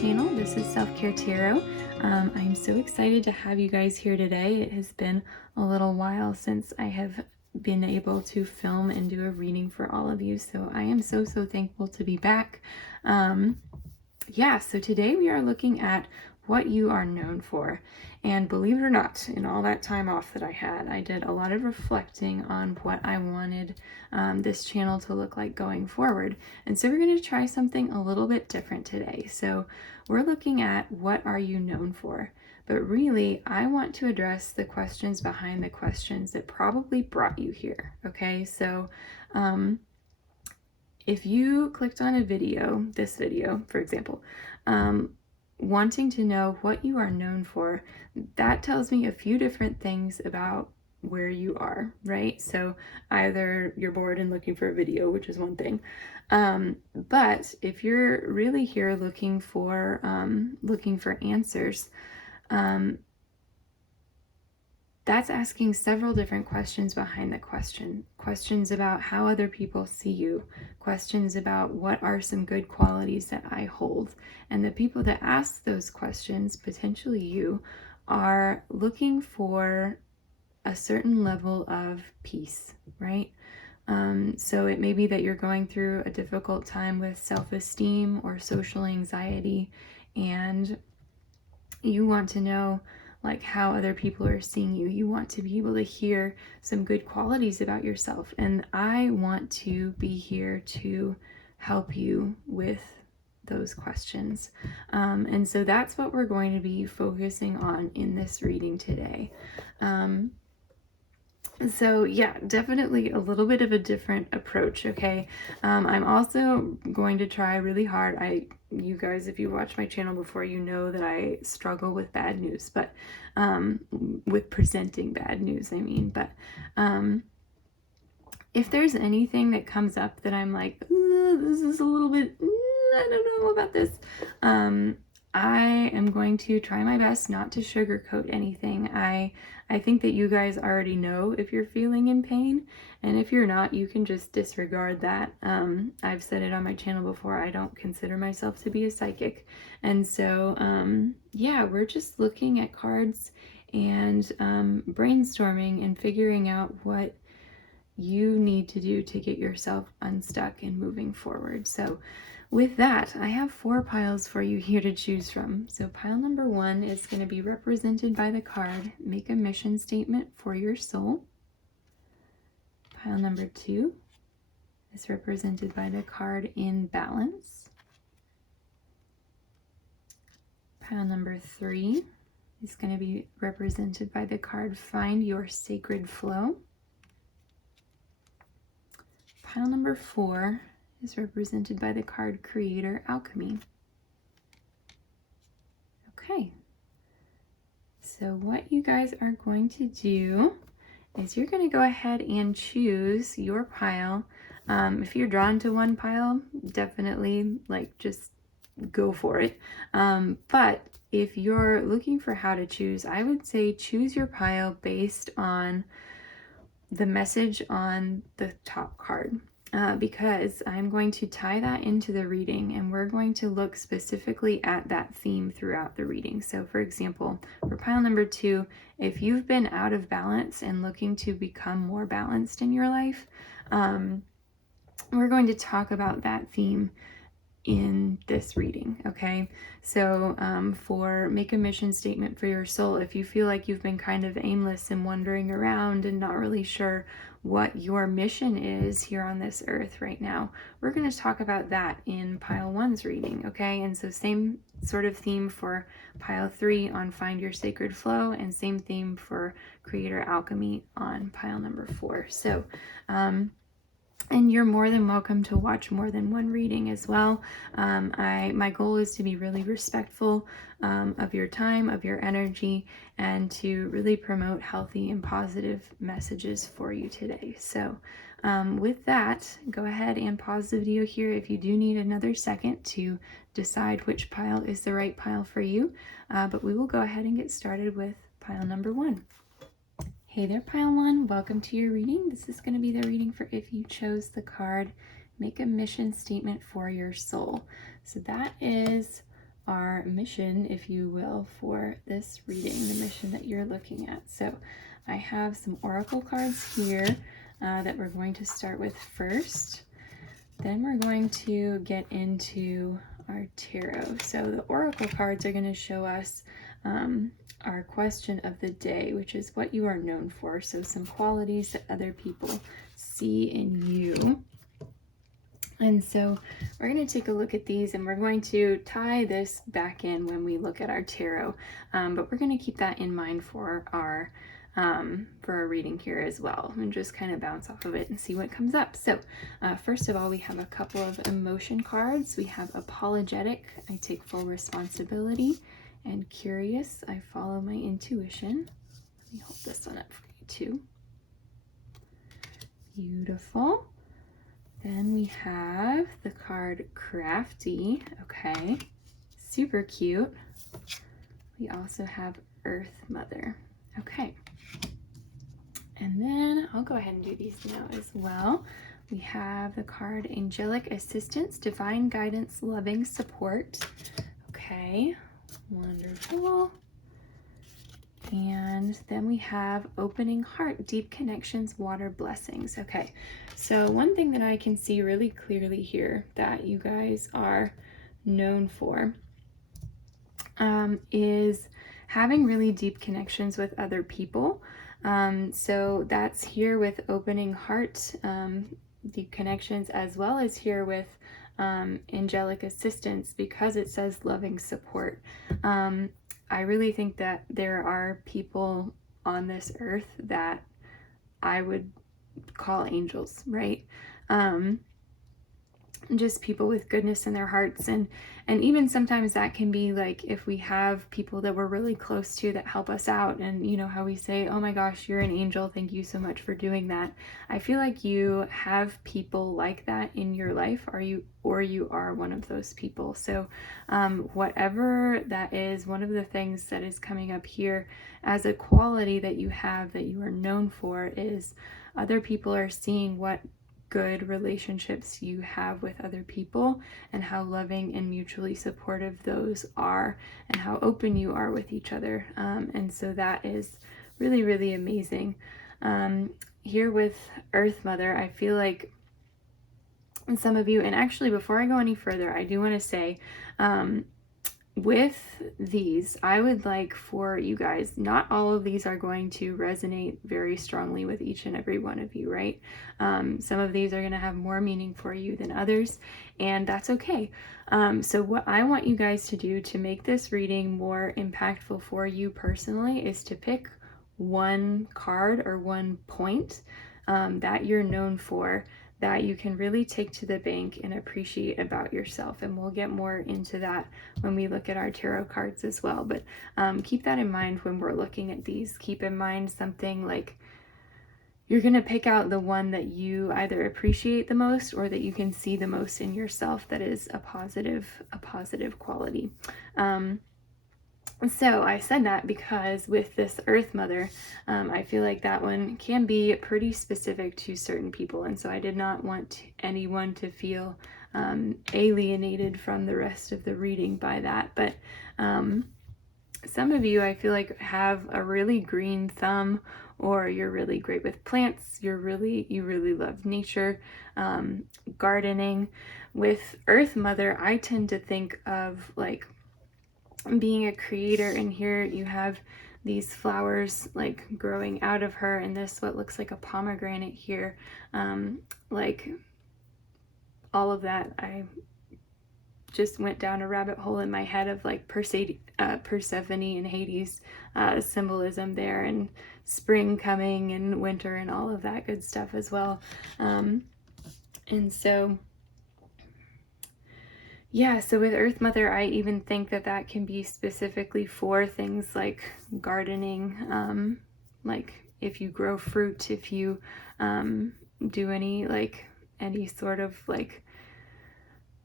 channel. This is Self-Care Tarot. I'm so excited to have you guys here today. It has been a little while since I have been able to film and do a reading for all of you, so I am so thankful to be back. So today we are looking at what you are known for. And believe it or not, in all that time off that I had, I did a lot of reflecting on what I wanted this channel to look like going forward. And so we're going to try something a little bit different today. So we're looking at what are you known for? But really, I want to address the questions behind the questions that probably brought you here. Okay, so if you clicked on a video, this video, for example, wanting to know what you are known for, that tells me a few different things about where you are, right? So either you're bored and looking for a video, which is one thing, but if you're really here looking for answers, that's asking several different questions behind the question. Questions about how other people see you. Questions about what are some good qualities that I hold. And the people that ask those questions, potentially you, are looking for a certain level of peace, right? So it may be that you're going through a difficult time with self-esteem or social anxiety, and you want to know like how other people are seeing you. You want to be able to hear some good qualities about yourself. And I want to be here to help you with those questions. And so that's what we're going to be focusing on in this reading today. So yeah, definitely a little bit of a different approach, okay? I'm also going to try really hard. You guys, if you watched my channel before, you know that I struggle with bad news, but with presenting bad news, I mean. But if there's anything that comes up that I'm like, this is a little bit, I don't know about this, I am going to try my best not to sugarcoat anything. I think that you guys already know if you're feeling in pain, and if you're not, you can just disregard that. I've said it on my channel before, I don't consider myself to be a psychic. And so, yeah, we're just looking at cards and brainstorming and figuring out what you need to do to get yourself unstuck and moving forward. So with that, I have 4 piles for you here to choose from. So pile number 1 is going to be represented by the card, Make a Mission Statement for Your Soul. Pile number 2 is represented by the card, In Balance. Pile number 3 is going to be represented by the card, Find Your Sacred Flow. Pile number 4 is represented by the card, Creator Alchemy. Okay, so what you guys are going to do is you're going to go ahead and choose your pile. If you're drawn to one pile, definitely just go for it. But if you're looking for how to choose, I would say choose your pile based on the message on the top card. Because I'm going to tie that into the reading, and we're going to look specifically at that theme throughout the reading. So for example, for pile number 2, if you've been out of balance and looking to become more balanced in your life, we're going to talk about that theme in this reading, okay? So for Make a Mission Statement for Your Soul, if you feel like you've been kind of aimless and wandering around and not really sure what your mission is here on this earth right now, we're going to talk about that in pile 1's reading, okay? And so same sort of theme for pile 3 on Find Your Sacred Flow, and same theme for Creator Alchemy on pile number 4. So and you're more than welcome to watch more than one reading as well. My goal is to be really respectful of your time, of your energy, and to really promote healthy and positive messages for you today. So with that, go ahead and pause the video here if you do need another second to decide which pile is the right pile for you. But we will go ahead and get started with pile number 1. Hey there, pile 1, welcome to your reading. This is going to be the reading for if you chose the card Make a Mission Statement for Your Soul. So that is our mission, if you will, for this reading, the mission that you're looking at. So I have some oracle cards here that we're going to start with first. Then we're going to get into our tarot. So the oracle cards are going to show us our question of the day, which is what you are known for. So some qualities that other people see in you. And so we're going to take a look at these, and we're going to tie this back in when we look at our tarot. But we're going to keep that in mind for our reading here as well, and just kind of bounce off of it and see what comes up. So first of all, we have a couple of emotion cards. We have apologetic, I take full responsibility, and curious, I follow my intuition. Let me hold this one up for you too. Beautiful. Then we have the card crafty. Okay, super cute. We also have Earth Mother. Okay, and then I'll go ahead and do these now as well. We have the card angelic assistance, divine guidance, loving support. Okay, wonderful. And then we have opening heart, deep connections, water blessings. Okay, so one thing that I can see really clearly here that you guys are known for is having really deep connections with other people. So that's here with opening heart, deep connections, as well as here with angelic assistance, because it says loving support. I really think that there are people on this earth that I would call angels, right? Just people with goodness in their hearts, and even sometimes that can be like if we have people that we're really close to that help us out, and you know how we say, oh my gosh, you're an angel, thank you so much for doing that. I feel like you have people like that in your life, or you are one of those people. So whatever that is, one of the things that is coming up here as a quality that you have, that you are known for, is other people are seeing what good relationships you have with other people, and how loving and mutually supportive those are, and how open you are with each other. And so that is really, really amazing. Here with Earth Mother, I feel like some of you, and actually before I go any further, I do want to say, with these, I would like for you guys, not all of these are going to resonate very strongly with each and every one of you, right? Some of these are going to have more meaning for you than others, and that's okay. So what I want you guys to do to make this reading more impactful for you personally is to pick one card or one point that you're known for, that you can really take to the bank and appreciate about yourself. And we'll get more into that when we look at our tarot cards as well. But keep that in mind when we're looking at these. Keep in mind something like you're going to pick out the one that you either appreciate the most, or that you can see the most in yourself that is a positive quality. So I said that because with this Earth Mother, I feel like that one can be pretty specific to certain people. And so I did not want anyone to feel alienated from the rest of the reading by that. But some of you, I feel like, have a really green thumb, or you're really great with plants. You really love nature, gardening. With Earth Mother, I tend to think of like being a creator, and here you have these flowers like growing out of her, and this what looks like a pomegranate here, like all of that. I just went down a rabbit hole in my head of like Persephone and Hades symbolism there, and spring coming and winter and all of that good stuff as well. And so yeah, so with Earth Mother, I even think that that can be specifically for things like gardening, like if you grow fruit, if you do any sort of like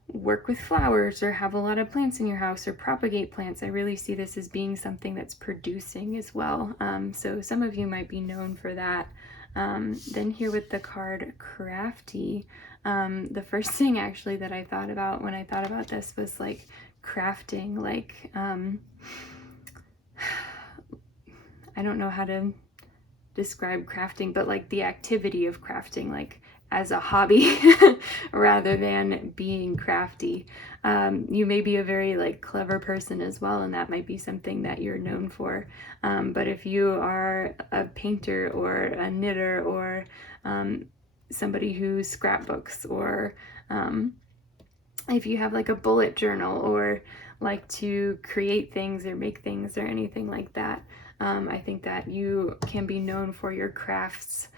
work with flowers, or have a lot of plants in your house, or propagate plants. I really see this as being something that's producing as well. So some of you might be known for that. Then here with the card crafty, the first thing actually that I thought about when I thought about this was like crafting, like, I don't know how to describe crafting, but like the activity of crafting, like as a hobby rather than being crafty. You may be a very like clever person as well, and that might be something that you're known for. But if you are a painter or a knitter or somebody who scrapbooks, or if you have like a bullet journal or like to create things or make things or anything like that, I think that you can be known for your crafts.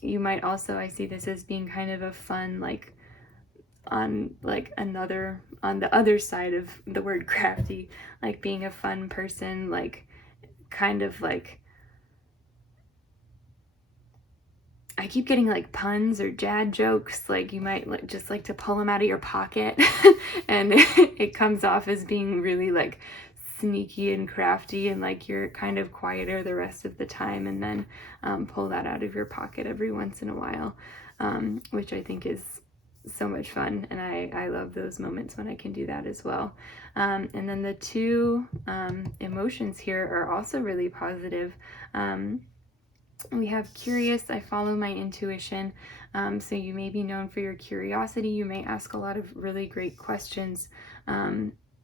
You might also, I see this as being kind of a fun, like on the other side of the word crafty, like being a fun person, like kind of like, I keep getting like puns or dad jokes, like you might just like to pull them out of your pocket and it comes off as being really like sneaky and crafty, and like you're kind of quieter the rest of the time, and then pull that out of your pocket every once in a while, which I think is so much fun, and I love those moments when I can do that as well. And then the two emotions here are also really positive. We have curious, I follow my intuition. So you may be known for your curiosity. You may ask a lot of really great questions.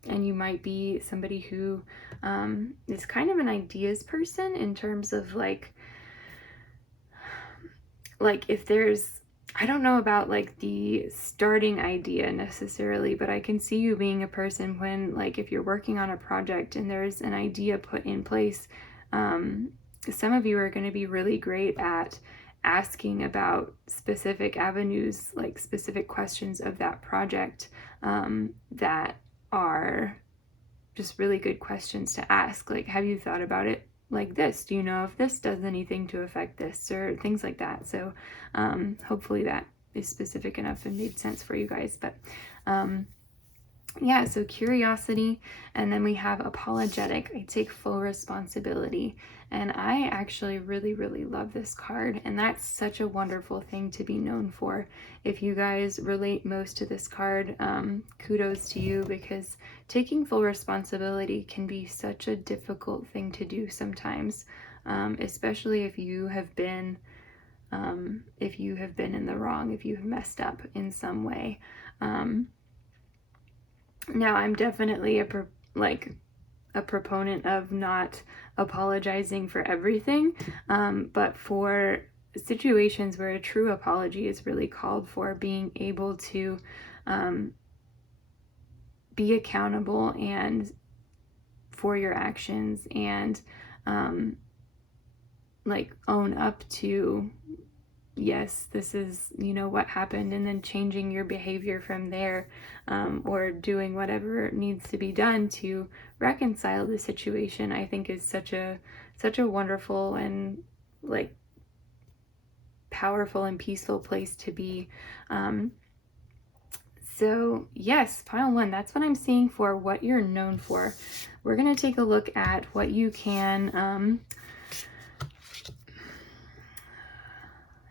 And you might be somebody who is kind of an ideas person in terms of like if there's, I don't know about like the starting idea necessarily, but I can see you being a person when, like, if you're working on a project and there's an idea put in place, some of you are going to be really great at asking about specific avenues, like specific questions of that project, that are just really good questions to ask. Like, have you thought about it like this? Do you know if this does anything to affect this, or things like that? So hopefully that is specific enough and made sense for you guys. But yeah, so curiosity, and then we have apologetic. I take full responsibility, and I actually really, really love this card, and that's such a wonderful thing to be known for. If you guys relate most to this card, kudos to you, because taking full responsibility can be such a difficult thing to do sometimes, especially if you have been in the wrong, if you've messed up in some way. Now, I'm definitely a proponent of not apologizing for everything, but for situations where a true apology is really called for, being able to be accountable and for your actions, and like own up to, yes, this is, what happened, and then changing your behavior from there, or doing whatever needs to be done to reconcile the situation, I think is such a wonderful and like powerful and peaceful place to be. So yes, pile one, that's what I'm seeing for what you're known for. We're going to take a look at what you can,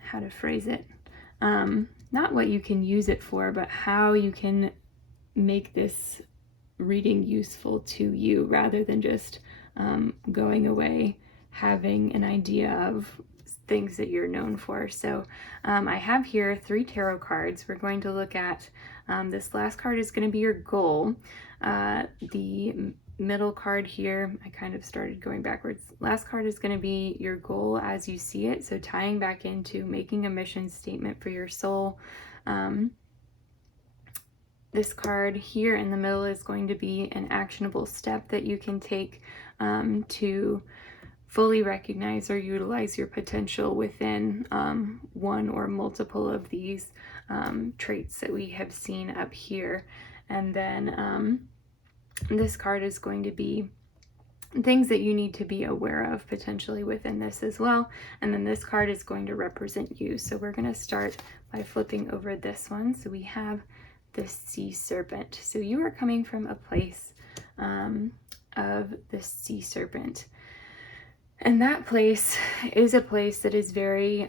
how to phrase it, not what you can use it for, but how you can make this reading useful to you, rather than just going away having an idea of things that you're known for. So I have here 3 tarot cards. We're going to look at, this last card is going to be your goal. The middle card here, I kind of started going backwards. Last card is going to be your goal as you see it. So tying back into making a mission statement for your soul. This card here in the middle is going to be an actionable step that you can take to fully recognize or utilize your potential within one or multiple of these traits that we have seen up here. And then this card is going to be things that you need to be aware of potentially within this as well. And then this card is going to represent you. So we're going to start by flipping over this one. So we have the sea serpent. So you are coming from a place of the sea serpent. And that place is a place that is very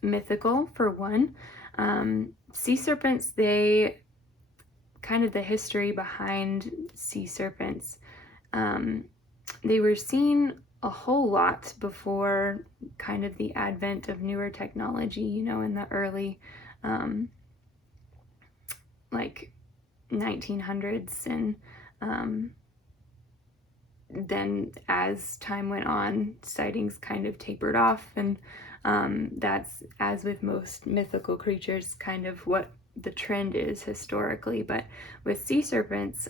mythical, for one. Sea serpents, they kind of the history behind sea serpents. They were seen a whole lot before kind of the advent of newer technology, you know, in the early like 1900s, and then as time went on, sightings kind of tapered off, and that's, as with most mythical creatures, kind of what the trend is historically. But with sea serpents,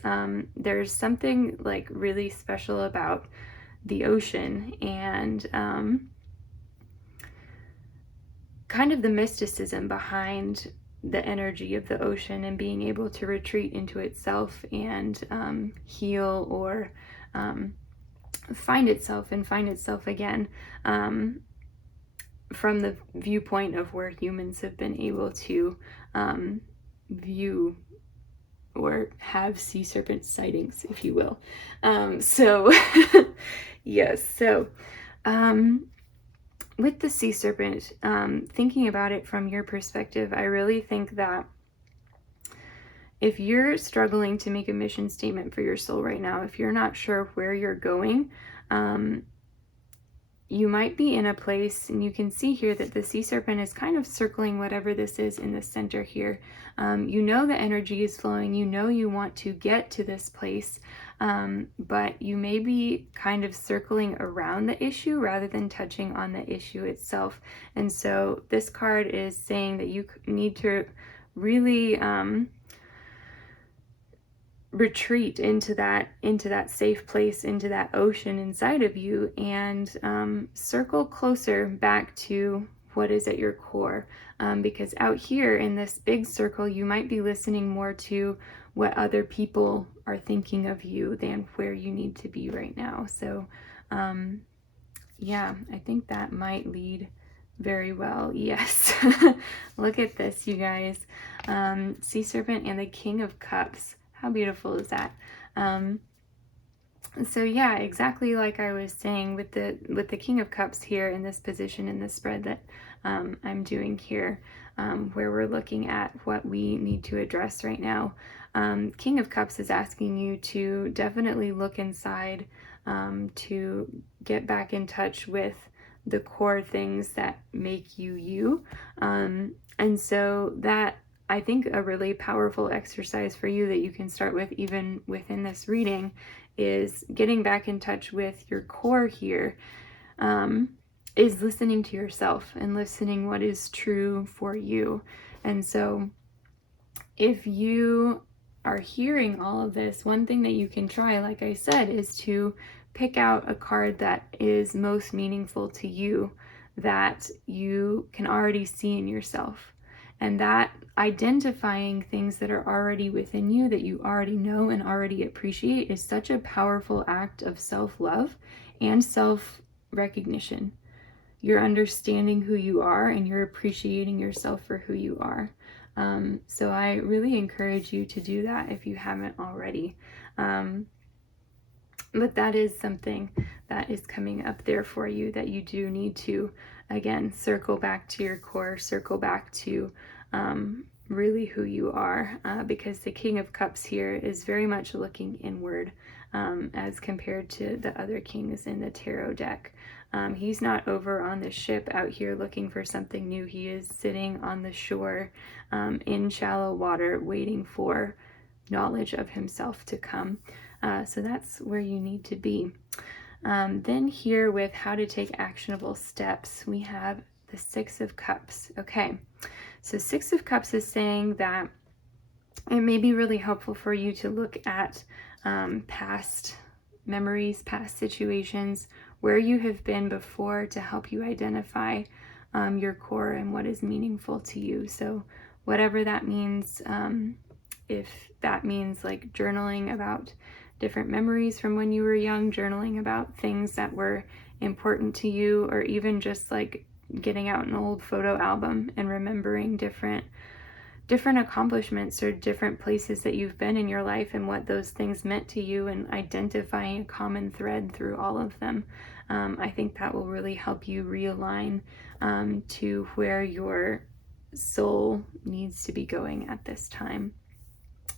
there's something like really special about the ocean, and kind of the mysticism behind the energy of the ocean, and being able to retreat into itself and heal, or find itself and find itself again, from the viewpoint of where humans have been able to view or have sea serpent sightings, if you will. So yes, so with the sea serpent, thinking about it from your perspective, I really think that if you're struggling to make a mission statement for your soul right now, if you're not sure where you're going, you might be in a place, and you can see here that the sea serpent is kind of circling whatever this is in the center here. You know the energy is flowing, you know you want to get to this place, but you may be kind of circling around the issue rather than touching on the issue itself. And so this card is saying that you need to really retreat into that safe place, into that ocean inside of you, and circle closer back to what is at your core, because out here in this big circle, you might be listening more to what other people are thinking of you than where you need to be right now. So yeah, I think that might lead very well. Yes. Look at this, you guys. Sea serpent and the King of Cups. How beautiful is that? So yeah, exactly like I was saying, with the King of Cups here in this position in the spread that I'm doing here, where we're looking at what we need to address right now. King of Cups is asking you to definitely look inside, to get back in touch with the core things that make you you. And so that, I think, a really powerful exercise for you that you can start with even within this reading is getting back in touch with your core here, is listening to yourself and listening what is true for you. And so if you are hearing all of this, one thing that you can try, like I said, is to pick out a card that is most meaningful to you, that you can already see in yourself. And that identifying things that are already within you, that you already know and already appreciate, is such a powerful act of self-love and self-recognition. You're understanding who you are, and you're appreciating yourself for who you are. So I really encourage you to do that if you haven't already. But that is something that is coming up there for you, that you do need to, again, circle back to your core, circle back to really who you are, because the King of Cups here is very much looking inward, as compared to the other kings in the tarot deck. He's not over on the ship out here looking for something new. He is sitting on the shore, in shallow water, waiting for knowledge of himself to come. So that's where you need to be. Then here, with how to take actionable steps, we have the Six of Cups. Okay, so Six of Cups is saying that it may be really helpful for you to look at past memories, past situations, where you have been before, to help you identify your core and what is meaningful to you. So whatever that means, if that means like journaling about different memories from when you were young, journaling about things that were important to you, or even just like getting out an old photo album and remembering different accomplishments or different places that you've been in your life and what those things meant to you, and identifying a common thread through all of them. I think that will really help you realign to where your soul needs to be going at this time.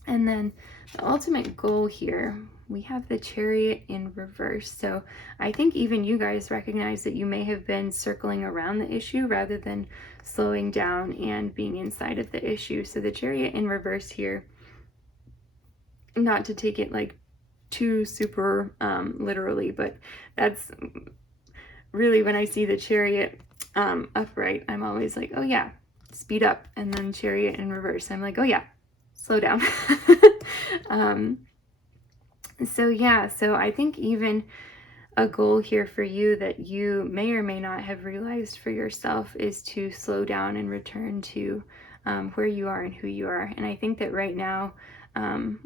And then the ultimate goal here, we have the Chariot in reverse. So I think even you guys recognize that you may have been circling around the issue rather than slowing down and being inside of the issue. So the Chariot in reverse here, not to take it like too super literally, but that's really when I see the Chariot upright, I'm always like, oh yeah, speed up. And then Chariot in reverse, I'm like, oh yeah, slow down. So yeah, so I think even a goal here for you that you may or may not have realized for yourself is to slow down and return to where you are and who you are. And I think that right now,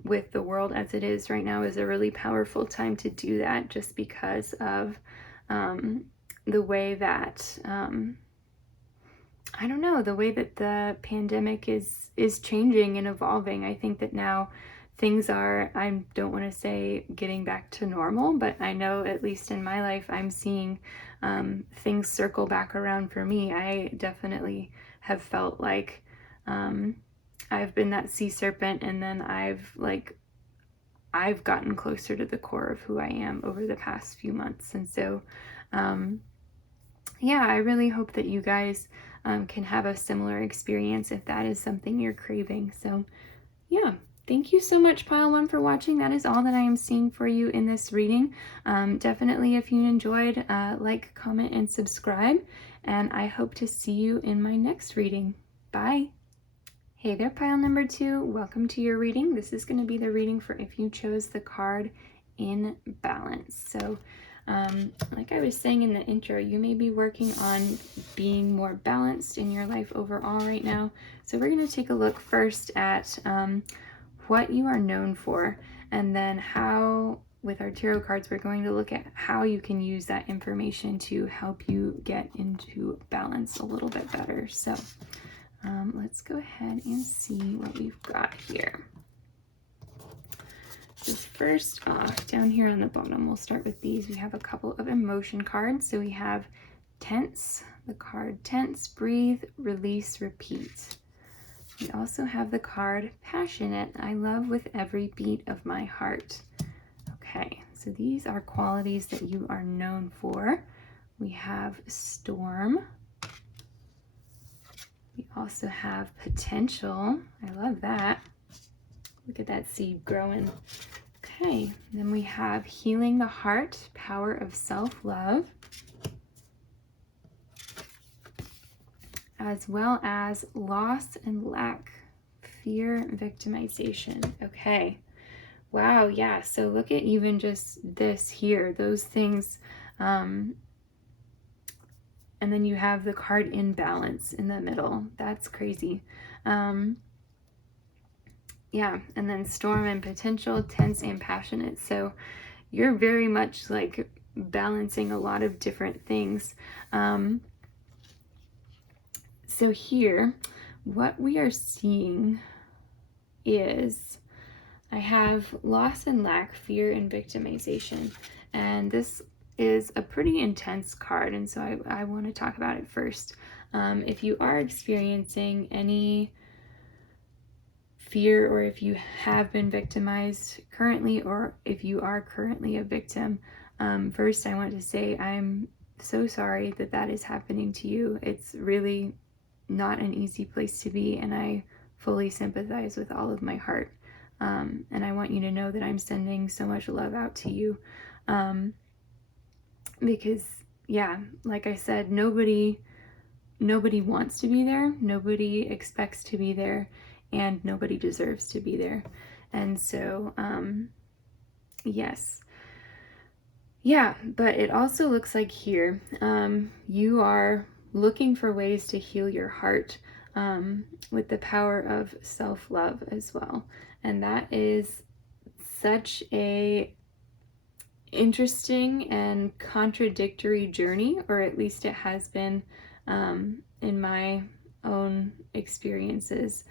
with the world as it is right now, is a really powerful time to do that, just because of the way that I don't know, the way that the pandemic is changing and evolving. I think that now things are, I don't want to say getting back to normal, but I know at least in my life, I'm seeing things circle back around for me. I definitely have felt like I've been that sea serpent, and then I've gotten closer to the core of who I am over the past few months. And so, yeah, I really hope that you guys can have a similar experience if that is something you're craving. So yeah, thank you so much, Pile 1, for watching. That is all that I am seeing for you in this reading. Definitely, if you enjoyed, like, comment, and subscribe. And I hope to see you in my next reading. Bye. Hey there, Pile number 2. Welcome to your reading. This is going to be the reading for if you chose the card in balance. So like I was saying in the intro, you may be working on being more balanced in your life overall right now. So we're going to take a look first at what you are known for, and then how, with our tarot cards, we're going to look at how you can use that information to help you get into balance a little bit better. So let's go ahead and see what we've got here. So first off, down here on the bottom, we'll start with these. We have a couple of emotion cards. So we have tense, the card tense, breathe, release, repeat. We also have the card passionate, I love with every beat of my heart. Okay, so these are qualities that you are known for. We have storm. We also have potential. I love that. Look at that seed growing. Okay, then we have healing the heart, power of self-love, as well as loss and lack, fear, victimization. Okay, wow, yeah, so look at even just this here, those things, and then you have the card imbalance in the middle. That's crazy. Yeah, and then storm and potential, tense and passionate. So you're very much like balancing a lot of different things. So here, what we are seeing is I have loss and lack, fear and victimization. And this is a pretty intense card, and so I want to talk about it first. If you are experiencing any fear, or if you have been victimized currently, or if you are currently a victim, first I want to say I'm so sorry that that is happening to you. It's really not an easy place to be, and I fully sympathize with all of my heart. And I want you to know that I'm sending so much love out to you, because yeah, like I said, nobody wants to be there, nobody expects to be there, and nobody deserves to be there. And so yes, yeah, but it also looks like here you are looking for ways to heal your heart with the power of self-love as well. And that is such a interesting and contradictory journey, or at least it has been in my own experiences,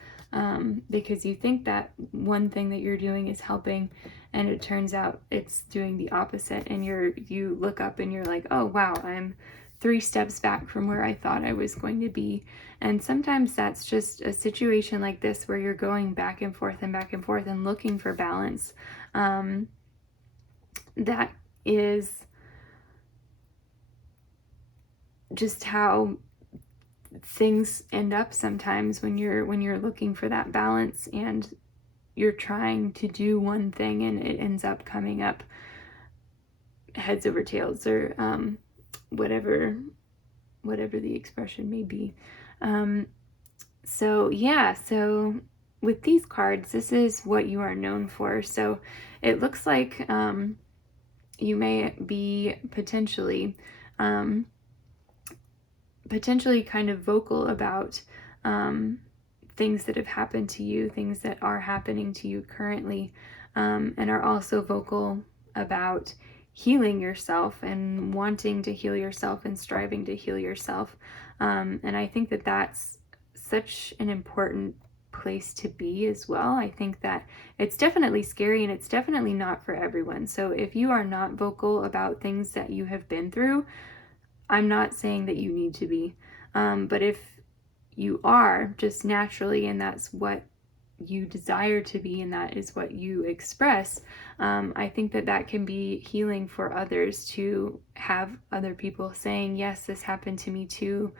because you think that one thing that you're doing is helping, and it turns out it's doing the opposite, and you look up and you're like, oh wow, I'm 3 steps back from where I thought I was going to be. And sometimes that's just a situation like this where you're going back and forth and looking for balance. That is just how things end up sometimes when you're looking for that balance and you're trying to do one thing and it ends up coming up heads over tails, or whatever the expression may be. So with these cards, this is what you are known for. So it looks like you may be potentially kind of vocal about things that have happened to you, things that are happening to you currently, and are also vocal about healing yourself and wanting to heal yourself and striving to heal yourself. And I think that that's such an important place to be as well. I think that it's definitely scary and it's definitely not for everyone. So if you are not vocal about things that you have been through, I'm not saying that you need to be, but if you are just naturally, and that's what you desire to be, and that is what you express, I think that that can be healing for others, to have other people saying, yes, this happened to me too.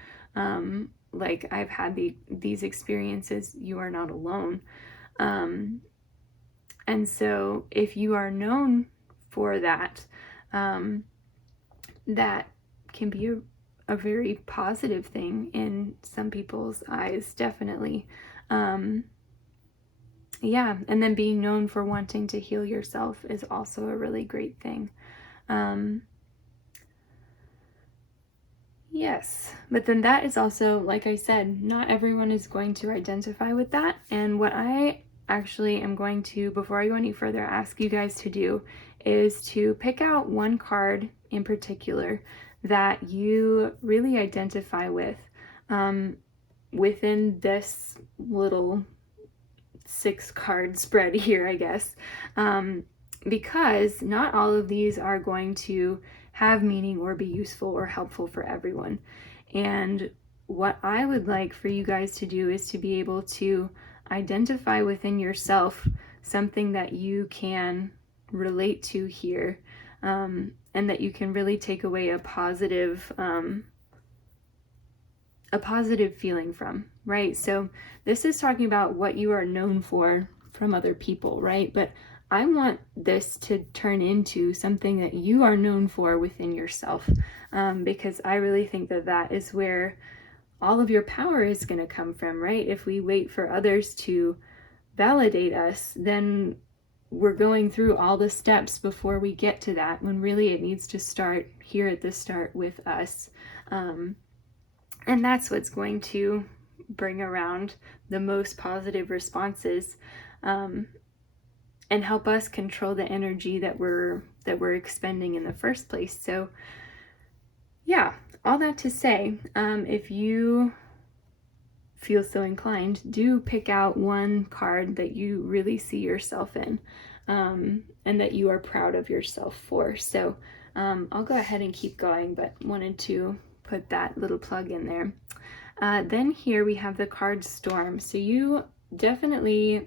Like, I've had these experiences, you are not alone. And so if you are known for that, that can be a very positive thing in some people's eyes, definitely. Yeah, and then being known for wanting to heal yourself is also a really great thing. Yes, but then that is also, like I said, not everyone is going to identify with that. And what I actually am going to, before I go any further, ask you guys to do is to pick out one card in particular that you really identify with within this little 6-card spread here, I guess, because not all of these are going to have meaning or be useful or helpful for everyone. And what I would like for you guys to do is to be able to identify within yourself something that you can relate to here, and that you can really take away a positive feeling from, right? So this is talking about what you are known for from other people, right? But I want this to turn into something that you are known for within yourself, because I really think that that is where all of your power is going to come from, right? If we wait for others to validate us, then we're going through all the steps before we get to that, when really it needs to start here at the start with us. And that's what's going to bring around the most positive responses, and help us control the energy that we're expending in the first place. So yeah, all that to say, if you feel so inclined, do pick out one card that you really see yourself in, and that you are proud of yourself for. So I'll go ahead and keep going, but wanted to put that little plug in there. Then here we have the card Storm. So you definitely,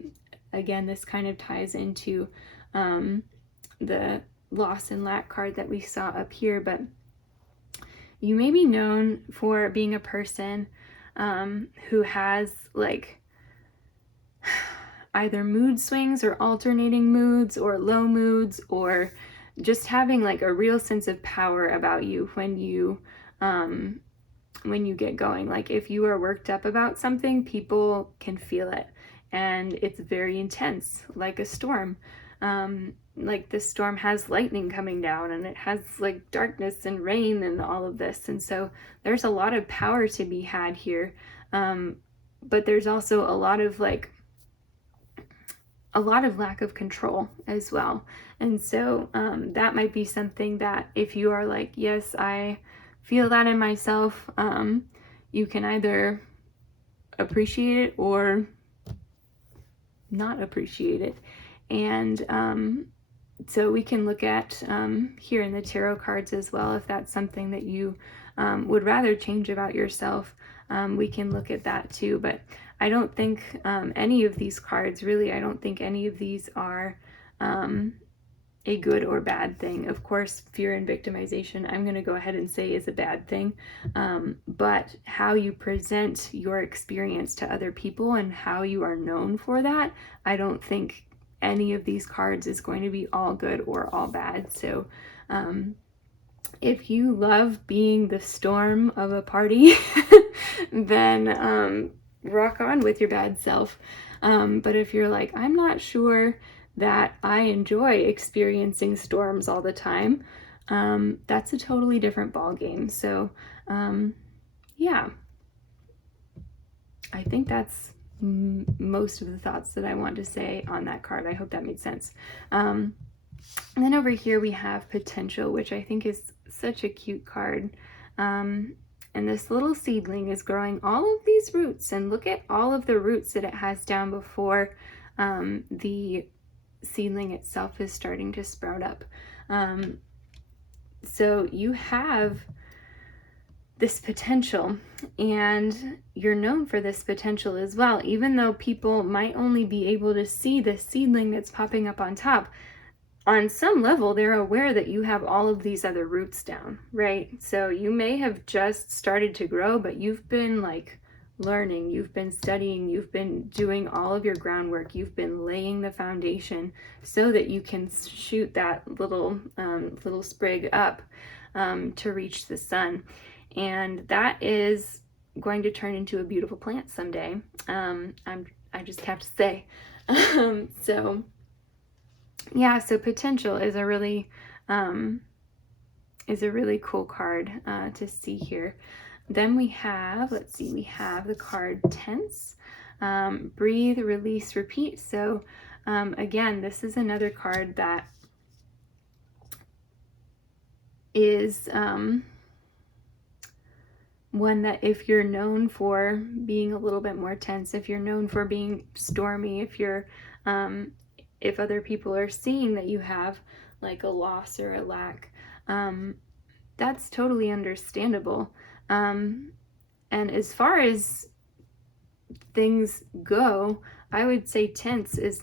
again, this kind of ties into the loss and lack card that we saw up here, but you may be known for being a person who has like either mood swings or alternating moods or low moods, or just having like a real sense of power about you when you get going. Like, if you are worked up about something, people can feel it, and it's very intense, like a storm. Like, this storm has lightning coming down, and it has like darkness and rain and all of this, and so there's a lot of power to be had here, but there's also a lot of lack of control as well. And so that might be something that, if you are like, yes, I feel that in myself, you can either appreciate it or not appreciate it. And so we can look at here in the tarot cards as well, if that's something that you would rather change about yourself, we can look at that too. But I don't think any of these cards, really, I don't think any of these are a good or bad thing. Of course, fear and victimization, I'm going to go ahead and say is a bad thing. But how you present your experience to other people and how you are known for that, I don't think any of these cards is going to be all good or all bad. So if you love being the storm of a party, then rock on with your bad self. But if you're like, I'm not sure that I enjoy experiencing storms all the time, that's a totally different ball game. So yeah, I think that's most of the thoughts that I want to say on that card. I hope that made sense. And then over here we have potential, which I think is such a cute card. And this little seedling is growing all of these roots, and look at all of the roots that it has down before the seedling itself is starting to sprout up. So you have this potential, and you're known for this potential as well, even though people might only be able to see the seedling that's popping up on top. On some level, they're aware that you have all of these other roots down, right? So you may have just started to grow, but you've been like learning, you've been studying, you've been doing all of your groundwork, you've been laying the foundation so that you can shoot that little sprig up to reach the sun. And that is going to turn into a beautiful plant someday. I just have to say. So yeah, so potential is a really cool card to see here. Then we have, let's see, we have the card tense, breathe, release, repeat. So again, this is another card that is one that if you're known for being a little bit more tense, if you're known for being stormy, if other people are seeing that you have like a loss or a lack, that's totally understandable. And as far as things go, I would say tense is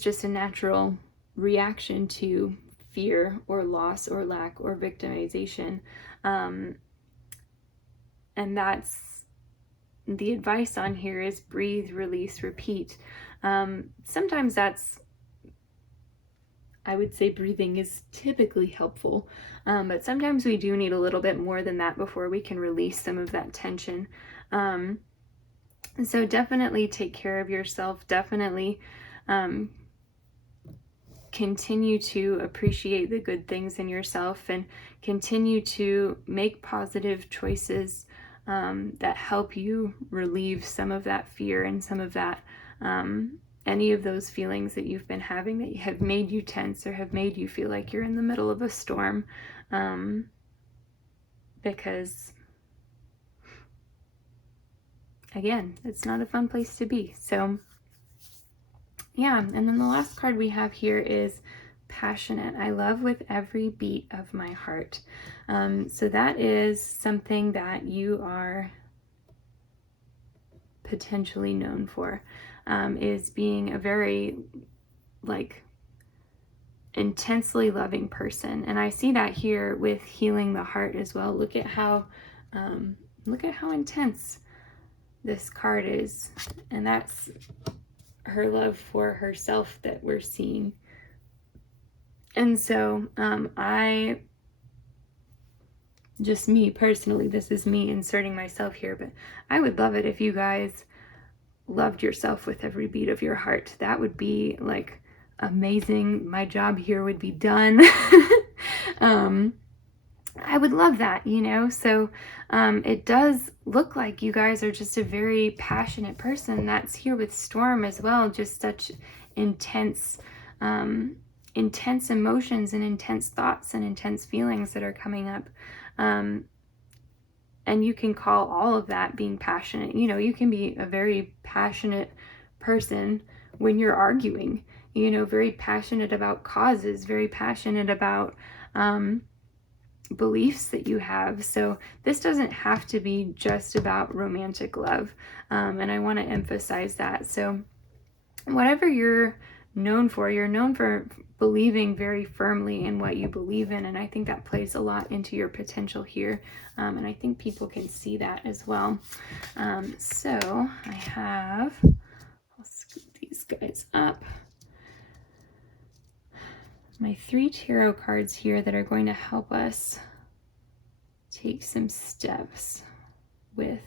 just a natural reaction to fear or loss or lack or victimization. And that's the advice on here is breathe, release, repeat. Sometimes I would say breathing is typically helpful, but sometimes we do need a little bit more than that before we can release some of that tension. So definitely take care of yourself. Definitely continue to appreciate the good things in yourself and continue to make positive choices that help you relieve some of that fear and some of that any of those feelings that you've been having that have made you tense or have made you feel like you're in the middle of a storm, because again, it's not a fun place to be. So yeah, and then the last card we have here is passionate. I love with every beat of my heart. So that is something that you are potentially known for, is being a very intensely loving person. And I see that here with healing the heart as well. Look at how intense this card is, and that's her love for herself that we're seeing. And so just me personally, this is me inserting myself here, but I would love it if you guys loved yourself with every beat of your heart. That would be like amazing. My job here would be done. I would love that, so it does look like you guys are just a very passionate person. That's here with Storm as well, just such intense emotions and intense thoughts and intense feelings that are coming up. And you can call all of that being passionate. You can be a very passionate person when you're arguing, very passionate about causes, very passionate about beliefs that you have. So this doesn't have to be just about romantic love. And I want to emphasize that. So whatever you're known for believing very firmly in what you believe in. And I think that plays a lot into your potential here. And I think people can see that as well. So I have, I'll scoop these guys up, my 3 tarot cards here that are going to help us take some steps with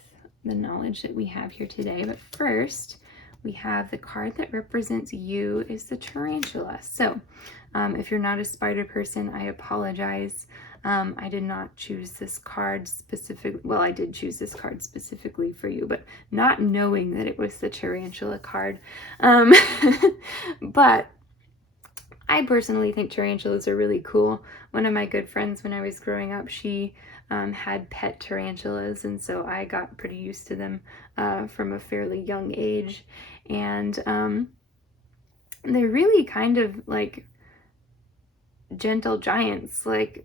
the knowledge that we have here today. But first, we have the card that represents you is the tarantula. So if you're not a spider person, I apologize. I did not choose this card specifically. Well, I did choose this card specifically for you, but not knowing that it was the tarantula card. But I personally think tarantulas are really cool. One of my good friends when I was growing up, she had pet tarantulas, and so I got pretty used to them from a fairly young age. And they're really kind of like gentle giants. Like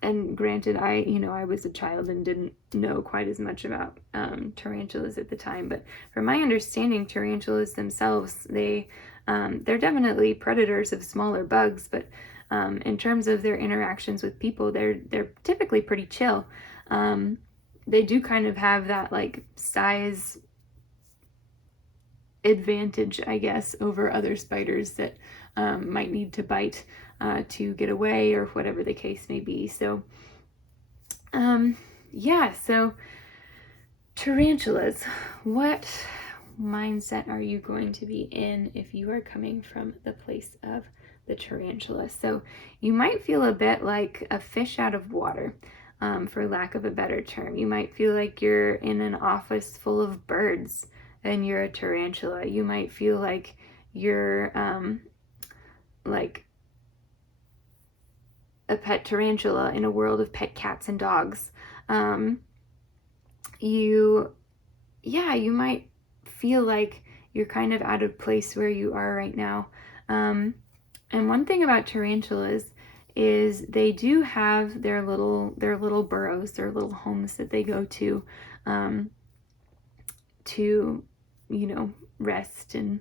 and granted, I was a child and didn't know quite as much about tarantulas at the time, but from my understanding, tarantulas themselves, they're definitely predators of smaller bugs, but in terms of their interactions with people, they're typically pretty chill. They do kind of have that like size advantage, I guess, over other spiders that might need to bite to get away or whatever the case may be. So yeah, so tarantulas, what mindset are you going to be in if you are coming from the place of the tarantula? So you might feel a bit like a fish out of water, for lack of a better term. You might feel like you're in an office full of birds and you're a tarantula. You might feel like you're like a pet tarantula in a world of pet cats and dogs. You might feel like you're kind of out of place where you are right now. And one thing about tarantulas is they do have their little burrows, their little homes that they go to rest, and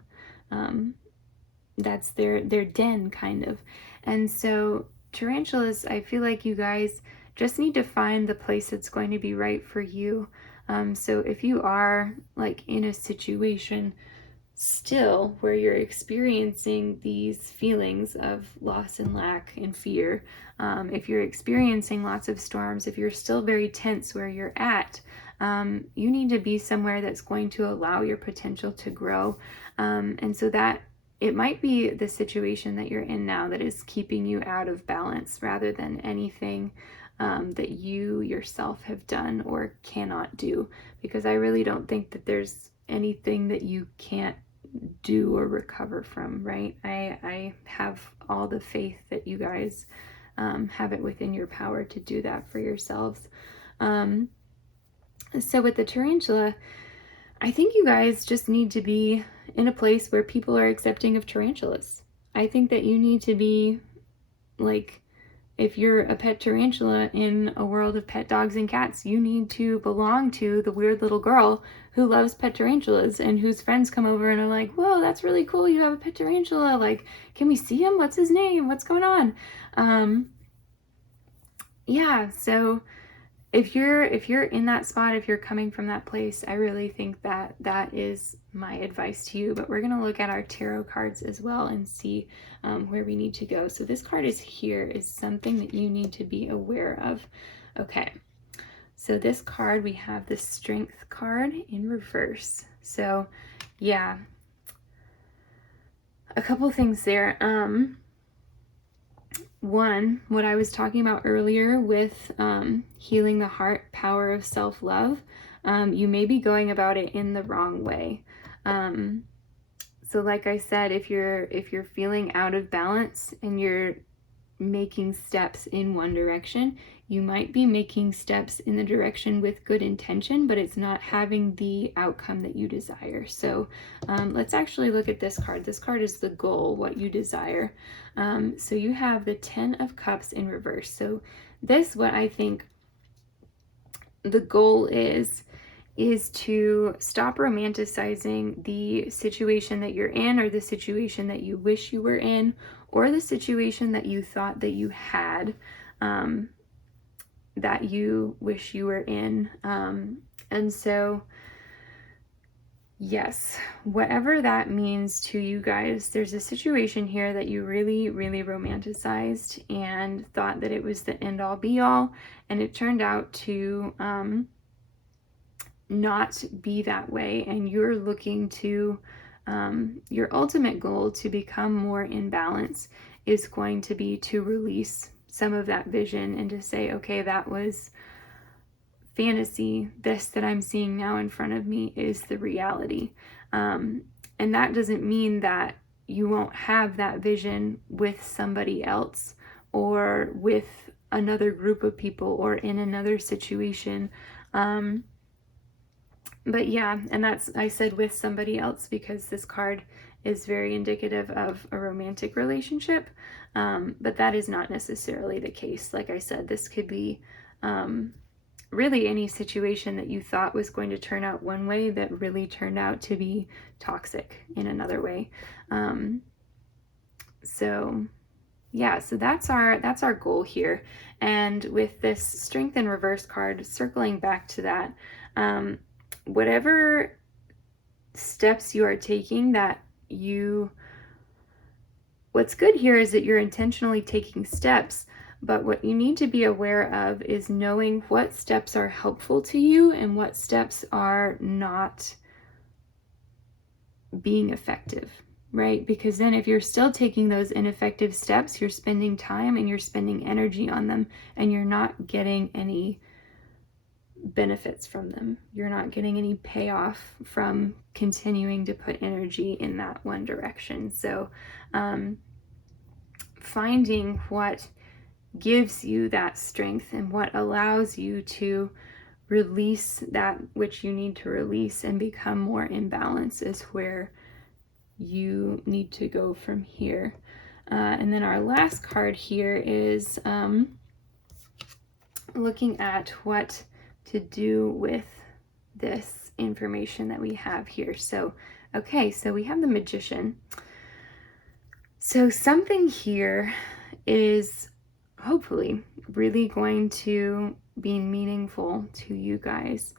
that's their den kind of. And so tarantulas, I feel like you guys just need to find the place that's going to be right for you. So if you are like in a situation still where you're experiencing these feelings of loss and lack and fear, if you're experiencing lots of storms, if you're still very tense where you're at, you need to be somewhere that's going to allow your potential to grow. And so that it might be the situation that you're in now that is keeping you out of balance rather than anything that you yourself have done or cannot do, because I really don't think that there's anything that you can't do or recover from, right? I have all the faith that you guys have it within your power to do that for yourselves. So with the tarantula, I think you guys just need to be in a place where people are accepting of tarantulas. I think that you need to be like, if you're a pet tarantula in a world of pet dogs and cats, you need to belong to the weird little girl who loves pet tarantulas and whose friends come over and are like, whoa, that's really cool. You have a pet tarantula. Like, can we see him? What's his name? What's going on? Yeah, so if you're in that spot, if you're coming from that place, I really think that that is my advice to you. But we're going to look at our tarot cards as well and see where we need to go. So this card is something that you need to be aware of. Okay, so this card, we have the Strength card in reverse. So yeah, a couple things there. One, what I was talking about earlier with healing the heart, power of self-love, you may be going about it in the wrong way. So like I said, if you're feeling out of balance and you're making steps in one direction, you might be making steps in the direction with good intention, but it's not having the outcome that you desire. So let's actually look at this card. This card is the goal, what you desire. So you have the 10 of Cups in reverse. So this, what I think the goal is to stop romanticizing the situation that you're in, or the situation that you wish you were in, or the situation that you thought that you had, that you wish you were in. And so, yes, whatever that means to you guys, there's a situation here that you really, really romanticized and thought that it was the end all be all, and it turned out to not be that way, and you're looking to your ultimate goal to become more in balance is going to be to release some of that vision and to say, okay, that was fantasy. This that I'm seeing now in front of me is the reality. And that doesn't mean that you won't have that vision with somebody else, or with another group of people, or in another situation. But yeah, and that's, I said with somebody else because this card is very indicative of a romantic relationship, but that is not necessarily the case. Like I said, this could be really any situation that you thought was going to turn out one way that really turned out to be toxic in another way. So yeah, so that's our goal here. And with this Strength in Reverse card, circling back to that, whatever steps you are taking, what's good here is that you're intentionally taking steps, but what you need to be aware of is knowing what steps are helpful to you and what steps are not being effective, right? Because then if you're still taking those ineffective steps, you're spending time and you're spending energy on them, and you're not getting any benefits from them. You're not getting any payoff from continuing to put energy in that one direction. So finding what gives you that strength and what allows you to release that which you need to release and become more in balance is where you need to go from here. And then our last card here is looking at what to do with this information that we have here. So, okay, so we have the Magician. So something here is hopefully really going to be meaningful to you guys.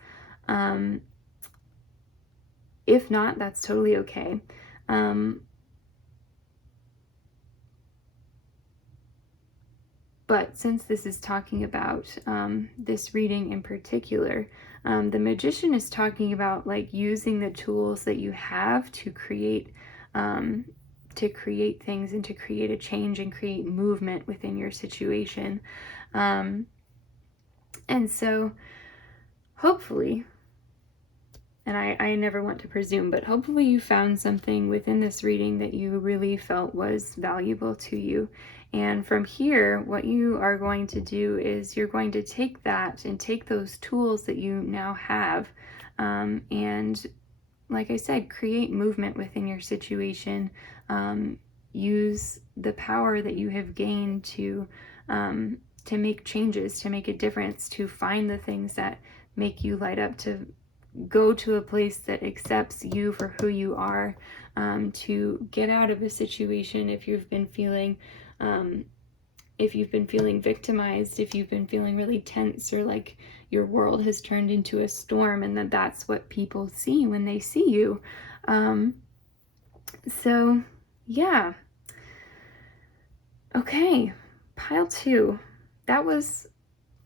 If not, that's totally okay. But since this is talking about this reading in particular, the Magician is talking about like using the tools that you have to create things and to create a change and create movement within your situation. And so hopefully, and I never want to presume, but hopefully you found something within this reading that you really felt was valuable to you. And from here, what you are going to do is you're going to take that and take those tools that you now have, and like I said, create movement within your situation. Use the power that you have gained to make changes, to make a difference, to find the things that make you light up, to go to a place that accepts you for who you are, to get out of a situation if you've been feeling victimized, if you've been feeling really tense, or like your world has turned into a storm, and that's what people see when they see you. So yeah. Okay, pile 2. That was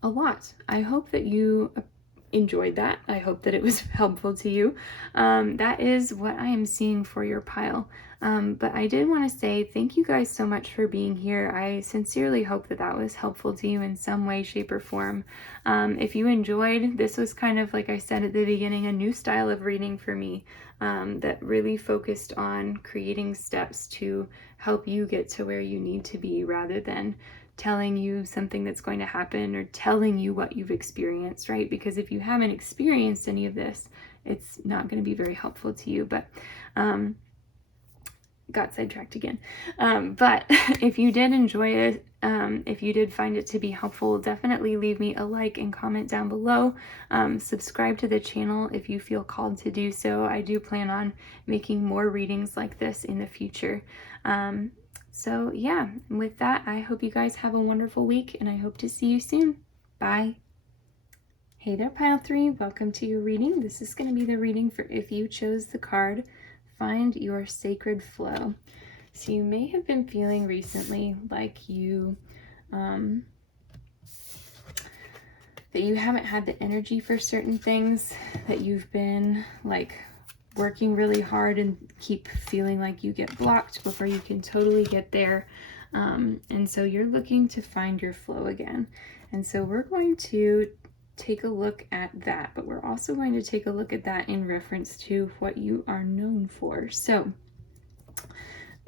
a lot. I hope that you enjoyed that. I hope that it was helpful to you. That is what I am seeing for your pile. But I did want to say thank you guys so much for being here. I sincerely hope that that was helpful to you in some way, shape, or form. If you enjoyed, this was kind of, like I said at the beginning, a new style of reading for me, that really focused on creating steps to help you get to where you need to be, rather than telling you something that's going to happen or telling you what you've experienced, right? Because if you haven't experienced any of this, it's not going to be very helpful to you. But got sidetracked again. But if you did enjoy it, if you did find it to be helpful, definitely leave me a like and comment down below. Subscribe to the channel if you feel called to do so. I do plan on making more readings like this in the future. So yeah, with that, I hope you guys have a wonderful week, and I hope to see you soon. Bye. Hey there, Pile 3. Welcome to your reading. This is going to be the reading for if you chose the card, Find Your Sacred Flow. So you may have been feeling recently like you, that you haven't had the energy for certain things, that you've been like working really hard and keep feeling like you get blocked before you can totally get there. And so you're looking to find your flow again. And so we're going to take a look at that, but we're also going to take a look at that in reference to what you are known for. So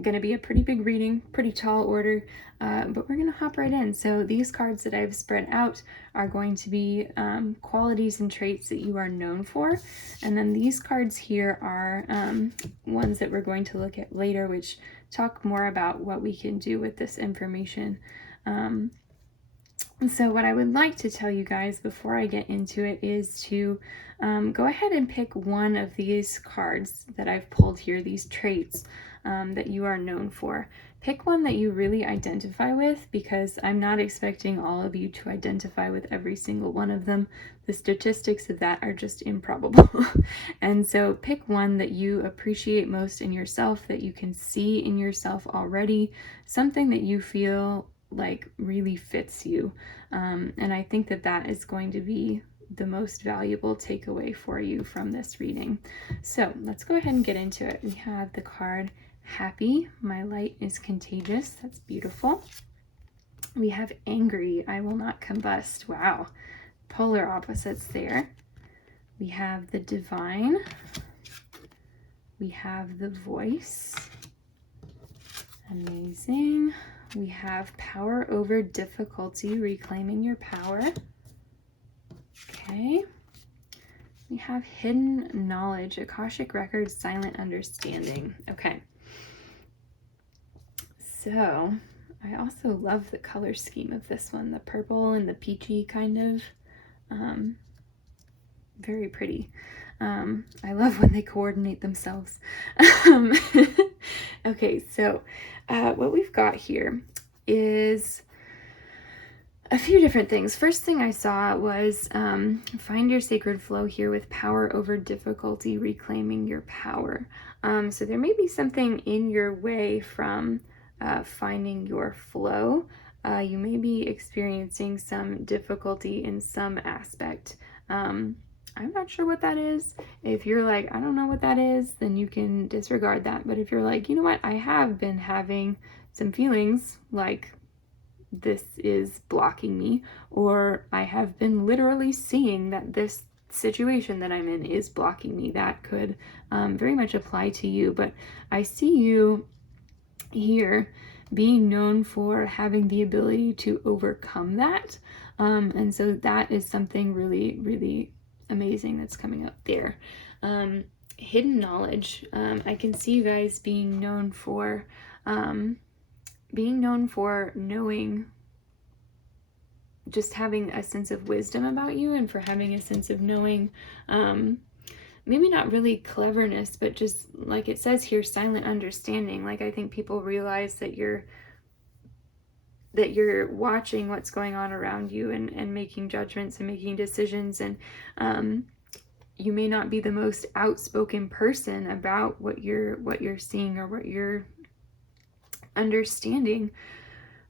going to be a pretty big reading, pretty tall order, but we're going to hop right in. So these cards that I've spread out are going to be qualities and traits that you are known for. And then these cards here are ones that we're going to look at later, which talk more about what we can do with this information. And so what I would like to tell you guys before I get into it is to go ahead and pick one of these cards that I've pulled here, these traits that you are known for. Pick one that you really identify with, because I'm not expecting all of you to identify with every single one of them. The statistics of that are just improbable. And so pick one that you appreciate most in yourself, that you can see in yourself already, something that you feel like really fits you. And I think that that is going to be the most valuable takeaway for you from this reading. So let's go ahead and get into it. We have the card Happy, My Light is Contagious. That's beautiful. We have Angry, I Will Not Combust. Wow, polar opposites there. We have the Divine. We have the Voice. Amazing. We have Power Over Difficulty, Reclaiming Your Power. Okay. We have Hidden Knowledge, Akashic Records, Silent Understanding. Okay. So, I also love the color scheme of this one, the purple and the peachy kind of. Very pretty. I love when they coordinate themselves. Okay, so what we've got here is a few different things. First thing I saw was find your sacred flow here with power over difficulty, reclaiming your power. So there may be something in your way from finding your flow. You may be experiencing some difficulty in some aspect. I'm not sure what that is. If you're like, I don't know what that is, then you can disregard that. But if you're like, you know what, I have been having some feelings like this is blocking me, or I have been literally seeing that this situation that I'm in is blocking me, that could very much apply to you. But I see you here being known for having the ability to overcome that. And so that is something really, really amazing that's coming up there. Hidden knowledge. I can see you guys being known for knowing, just having a sense of wisdom about you, and for having a sense of knowing, maybe not really cleverness, but just like it says here, silent understanding. Like I think people realize that you're watching what's going on around you and making judgments and making decisions. And you may not be the most outspoken person about what you're seeing or what you're understanding,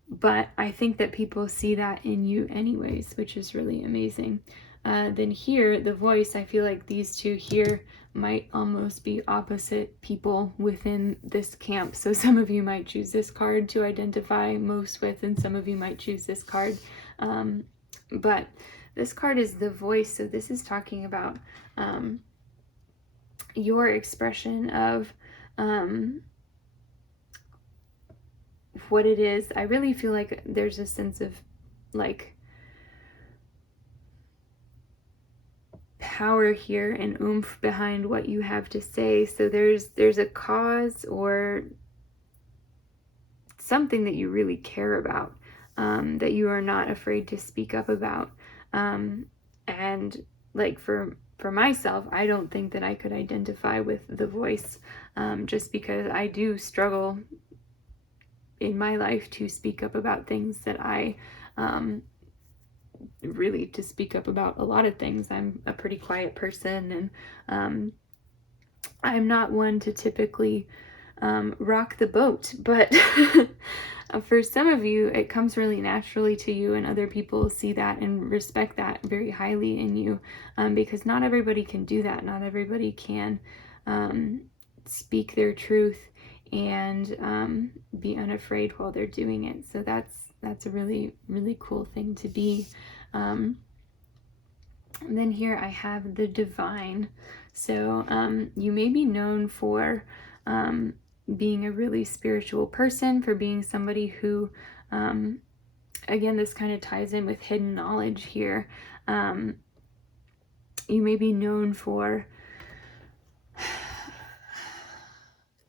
but I think that people see that in you anyways, which is really amazing. Then here, the Voice, I feel like these two here might almost be opposite people within this camp. So some of you might choose this card to identify most with, and some of you might choose this card. But this card is the Voice, so this is talking about your expression of what it is. I really feel like there's a sense of like power here and oomph behind what you have to say. So there's a cause or something that you really care about, that you are not afraid to speak up about. And like for myself, I don't think that I could identify with the voice, just because I do struggle in my life to speak up about things that I really to speak up about a lot of things. I'm a pretty quiet person, and I'm not one to typically rock the boat, but for some of you, it comes really naturally to you, and other people see that and respect that very highly in you, because not everybody can do that. Not everybody can speak their truth and be unafraid while they're doing it. So that's a really, really cool thing to be. And then here I have the divine. So you may be known for being a really spiritual person, for being somebody who, again, this kind of ties in with hidden knowledge here. You may be known for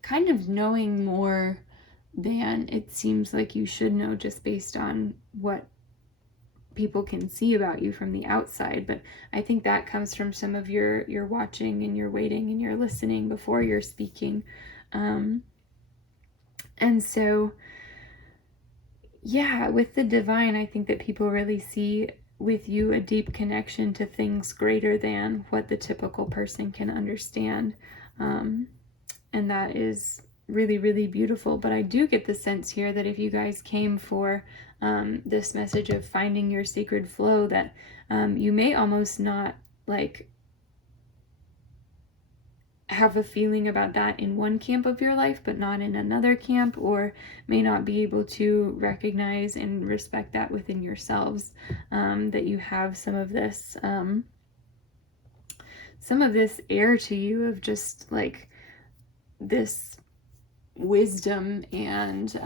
kind of knowing more than it seems like you should know, just based on what people can see about you from the outside. But I think that comes from some of your watching and your waiting and your listening before you're speaking. And so, yeah, with the divine, I think that people really see with you a deep connection to things greater than what the typical person can understand. And that is really, really beautiful. But I do get the sense here that if you guys came for this message of finding your sacred flow, that you may almost not like have a feeling about that in one camp of your life, but not in another camp, or may not be able to recognize and respect that within yourselves, that you have some of this air to you of just like this wisdom and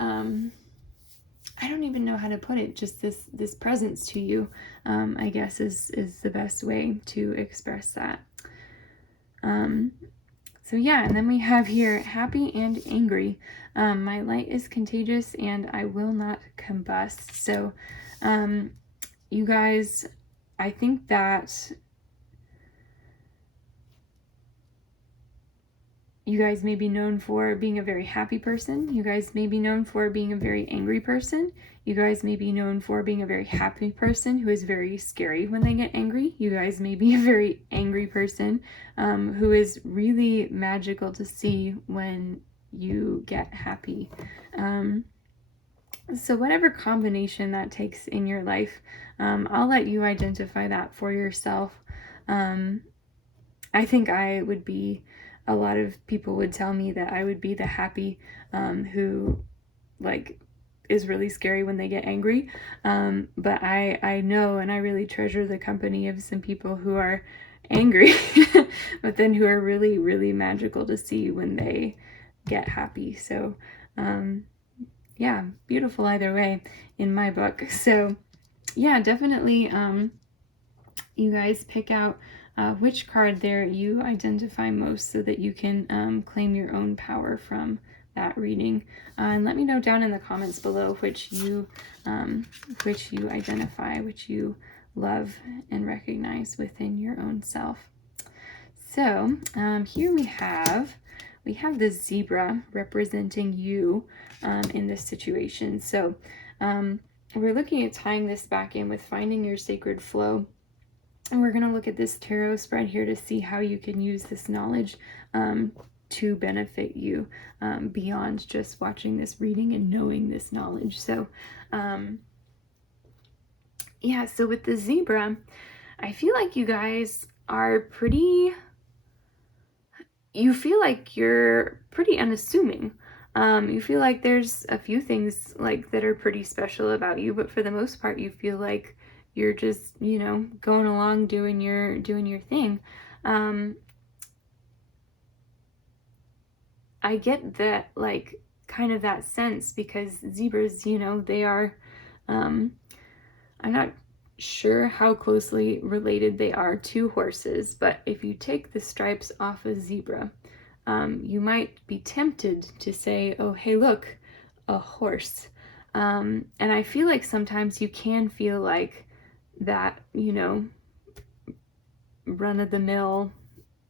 I don't even know how to put it, just this presence to you, I guess is the best way to express that. So yeah, and then we have here happy and angry. My light is contagious and I will not combust. So you guys, I think that you guys may be known for being a very happy person. You guys may be known for being a very angry person. You guys may be known for being a very happy person who is very scary when they get angry. You guys may be a very angry person who is really magical to see when you get happy. So whatever combination that takes in your life, I'll let you identify that for yourself. I think I would be, a lot of people would tell me that I would be the happy who like is really scary when they get angry. But I know, and I really treasure the company of some people who are angry, but then who are really, really magical to see when they get happy. So yeah, beautiful either way in my book. So yeah, definitely you guys pick out which card there you identify most, so that you can claim your own power from that reading. And let me know down in the comments below which you identify, which you love and recognize within your own self. So here we have the zebra representing you in this situation. So we're looking at tying this back in with finding your sacred flow. And we're going to look at this tarot spread here to see how you can use this knowledge to benefit you beyond just watching this reading and knowing this knowledge. So, yeah, so with the zebra, I feel like you guys are you feel like you're pretty unassuming. You feel like there's a few things like that are pretty special about you, but for the most part, you feel like you're just, going along doing your thing. I get that, like, kind of that sense, because zebras, you know, they are, I'm not sure how closely related they are to horses, but if you take the stripes off a zebra, you might be tempted to say, oh, hey, look, a horse. And I feel like sometimes you can feel like that, you know, run-of-the-mill,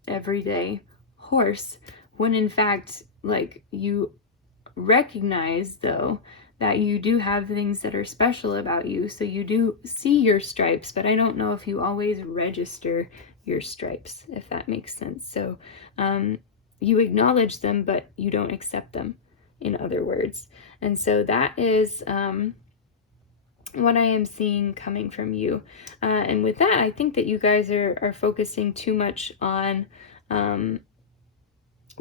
everyday horse, when in fact, like, you recognize, though, that you do have things that are special about you. So you do see your stripes, but I don't know if you always register your stripes, if that makes sense. So you acknowledge them, but you don't accept them, in other words. And so that is what I am seeing coming from you. And with that, I think that you guys are focusing too much on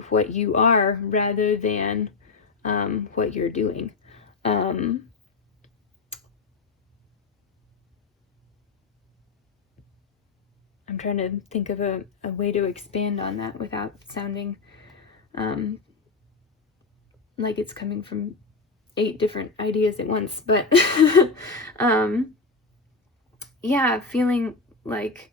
what you are rather than what you're doing. I'm trying to think of a way to expand on that without sounding like it's coming from 8 different ideas at once. But yeah, feeling like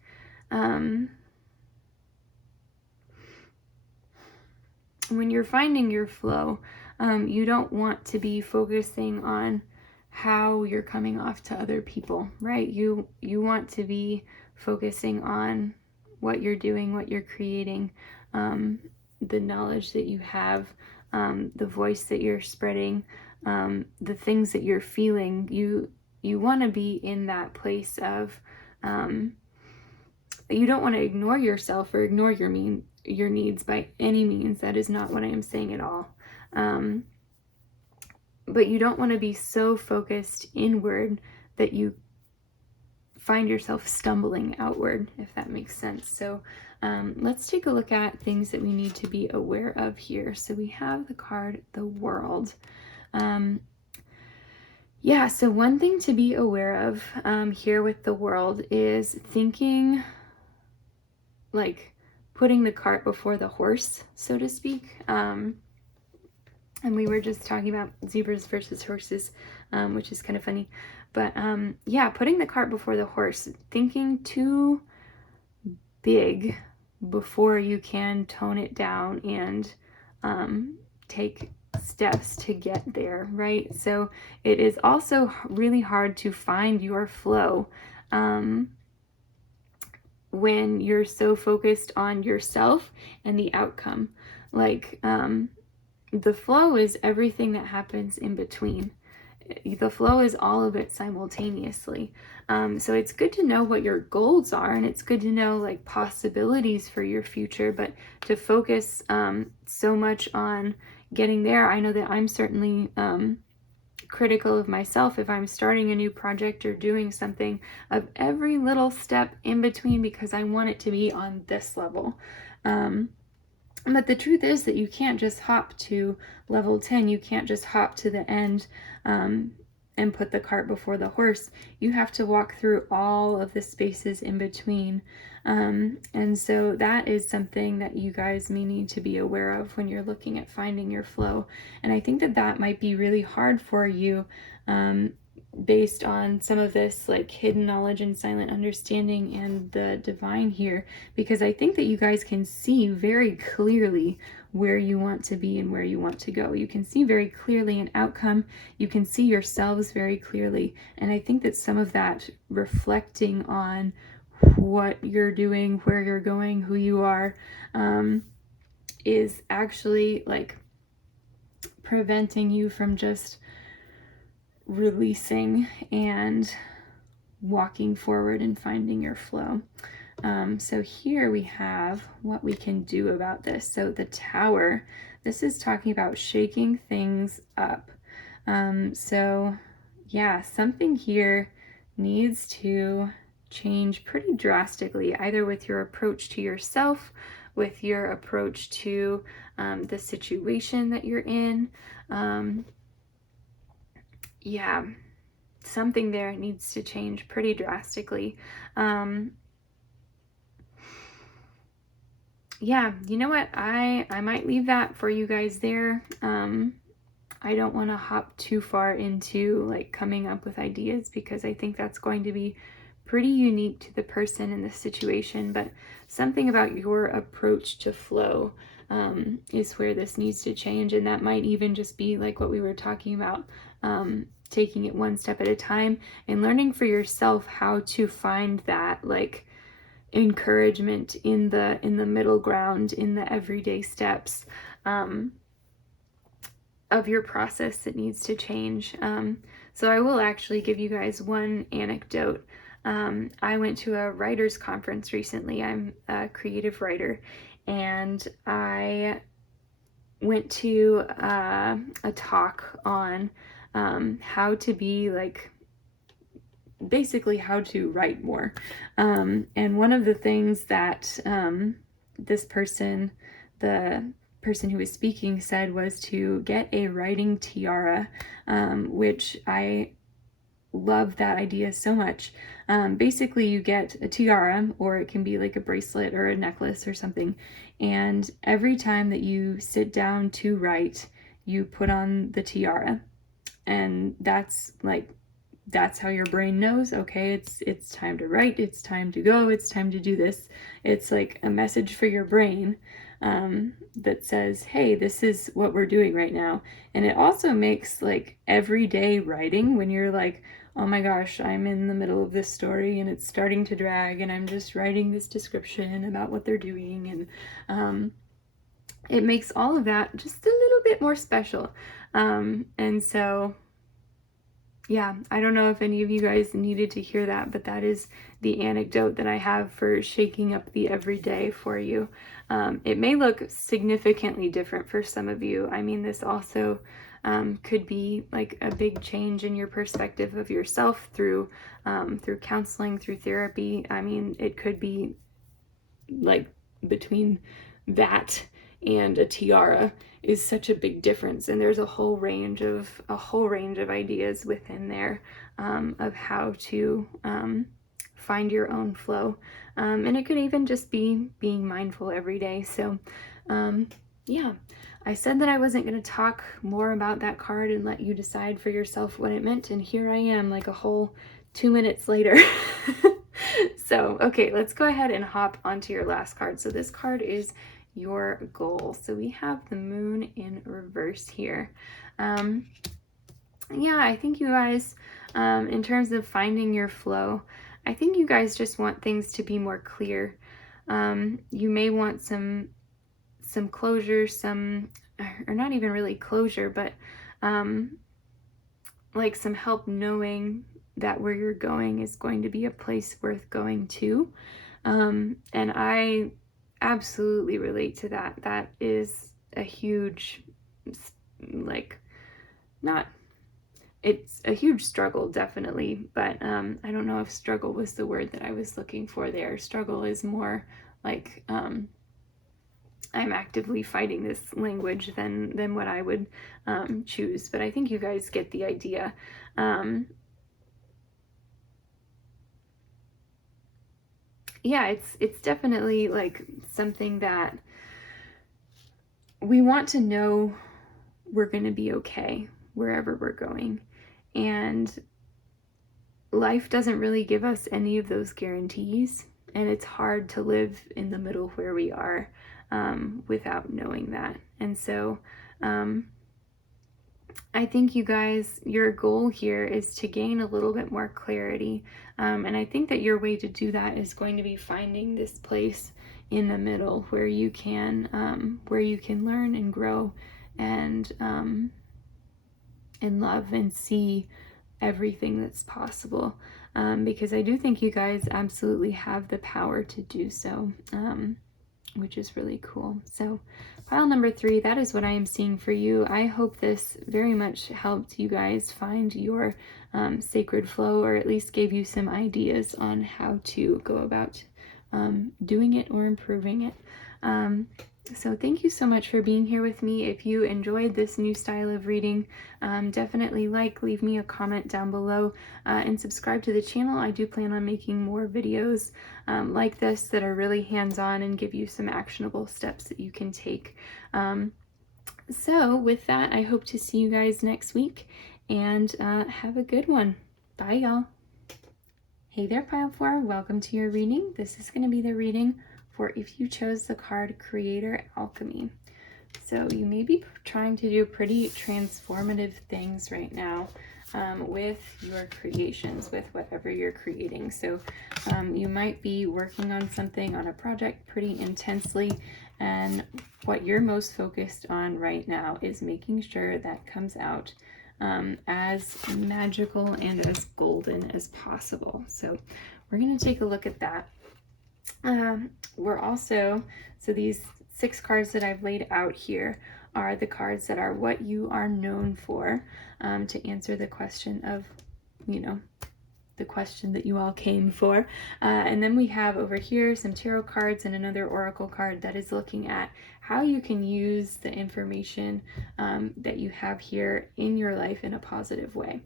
when you're finding your flow, you don't want to be focusing on how you're coming off to other people, right? You want to be focusing on what you're doing, what you're creating, the knowledge that you have, the voice that you're spreading, the things that you're feeling. You want to be in that place of you don't want to ignore yourself or ignore your needs by any means. That is not what I am saying at all. But you don't want to be so focused inward that you find yourself stumbling outward, if that makes sense. So let's take a look at things that we need to be aware of here. So we have the card, the World. Yeah, so one thing to be aware of here with the World is thinking, like, putting the cart before the horse, so to speak. And we were just talking about zebras versus horses, which is kind of funny. But yeah, putting the cart before the horse, thinking too big before you can tone it down and take steps to get there, right? So it is also really hard to find your flow when you're so focused on yourself and the outcome. Like, the flow is everything that happens in between. The flow is all of it simultaneously. So it's good to know what your goals are, and it's good to know, like, possibilities for your future, but to focus so much on getting there. I know that I'm certainly critical of myself if I'm starting a new project or doing something, of every little step in between, because I want it to be on this level. But the truth is that you can't just hop to level 10. You can't just hop to the end and put the cart before the horse. You have to walk through all of the spaces in between. And so that is something that you guys may need to be aware of when you're looking at finding your flow. And I think that that might be really hard for you based on some of this, like, hidden knowledge and silent understanding and the divine here, because I think that you guys can see very clearly where you want to be and where you want to go. You can see very clearly an outcome. You can see yourselves very clearly. And I think that some of that reflecting on what you're doing, where you're going, who you are, is actually, like, preventing you from just releasing and walking forward and finding your flow. So here we have what we can do about this. So the Tower, this is talking about shaking things up. So yeah, something here needs to change pretty drastically, either with your approach to yourself, with your approach to the situation that you're in. Yeah, something there needs to change pretty drastically. Yeah, you know what? I might leave that for you guys there. I don't want to hop too far into like coming up with ideas, because I think that's going to be pretty unique to the person in this situation. But something about your approach to flow is where this needs to change. And that might even just be like what we were talking about, taking it one step at a time and learning for yourself how to find that like encouragement in the middle ground, in the everyday steps of your process that needs to change. So I will actually give you guys one anecdote. I went to a writer's conference recently. I'm a creative writer, and I went to a talk on how to be like, basically how to write more. And one of the things that this person, the person who was speaking, said was to get a writing tiara, which I love that idea so much. Basically, you get a tiara, or it can be like a bracelet or a necklace or something, and every time that you sit down to write, you put on the tiara, and that's how your brain knows, okay, it's time to write, it's time to go, it's time to do this. It's like a message for your brain that says, hey, this is what we're doing right now. And it also makes like everyday writing, when you're like, oh my gosh, I'm in the middle of this story and it's starting to drag, and I'm just writing this description about what they're doing, and it makes all of that just a little bit more special. And so yeah, I don't know if any of you guys needed to hear that, but that is the anecdote that I have for shaking up the everyday for you. It may look significantly different for some of you. I mean, this also could be like a big change in your perspective of yourself through counseling, through therapy. I mean, it could be like between that and a tiara is such a big difference, and there's a whole range of ideas within there of how to find your own flow, and it could even just be being mindful every day. So yeah, I said that I wasn't going to talk more about that card and let you decide for yourself what it meant, and here I am like a whole 2 minutes later. So okay, let's go ahead and hop onto your last card. So this card is your goal. So we have the moon in reverse here. Yeah, I think you guys, in terms of finding your flow, I think you guys just want things to be more clear. You may want some closure, or not even really closure, but like some help knowing that where you're going is going to be a place worth going to. And I absolutely relate to that. That is a huge, like, not, it's a huge struggle, definitely, but I don't know if struggle was the word that I was looking for there. Struggle is more like I'm actively fighting this language than what I would choose, but I think you guys get the idea. Yeah, it's definitely like something that we want to know we're going to be okay wherever we're going. And life doesn't really give us any of those guarantees. And it's hard to live in the middle where we are without knowing that. And so I think you guys, your goal here is to gain a little bit more clarity. And I think that your way to do that is going to be finding this place in the middle where you can learn and grow and love and see everything that's possible. Because I do think you guys absolutely have the power to do so, which is really cool. So pile number 3, that is what I am seeing for you. I hope this very much helped you guys find your sacred flow, or at least gave you some ideas on how to go about doing it or improving it. So thank you so much for being here with me. If you enjoyed this new style of reading, definitely leave me a comment down below, and subscribe to the channel. I do plan on making more videos like this that are really hands-on and give you some actionable steps that you can take. So with that, I hope to see you guys next week, and have a good one. Bye, y'all. Hey there, Pile 4. Welcome to your reading. This is going to be the reading for if you chose the card Creator Alchemy. So you may be trying to do pretty transformative things right now with your creations, with whatever you're creating. So you might be working on something, on a project pretty intensely, and what you're most focused on right now is making sure that comes out as magical and as golden as possible. So we're going to take a look at that. We're also, so these 6 cards that I've laid out here are the cards that are what you are known for, to answer the question of, the question that you all came for. And then we have over here some tarot cards and another oracle card that is looking at how you can use the information that you have here in your life in a positive way.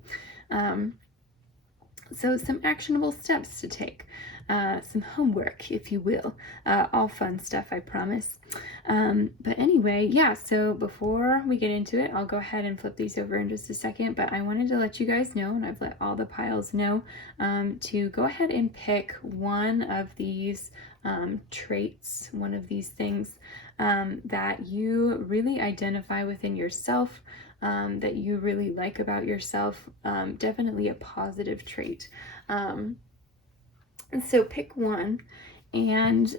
So some actionable steps to take, some homework, if you will, all fun stuff, I promise. But anyway, yeah, so before we get into it, I'll go ahead and flip these over in just a second, but I wanted to let you guys know, and I've let all the piles know, to go ahead and pick one of these traits, one of these things that you really identify within yourself, that you really like about yourself, definitely a positive trait. And so pick one and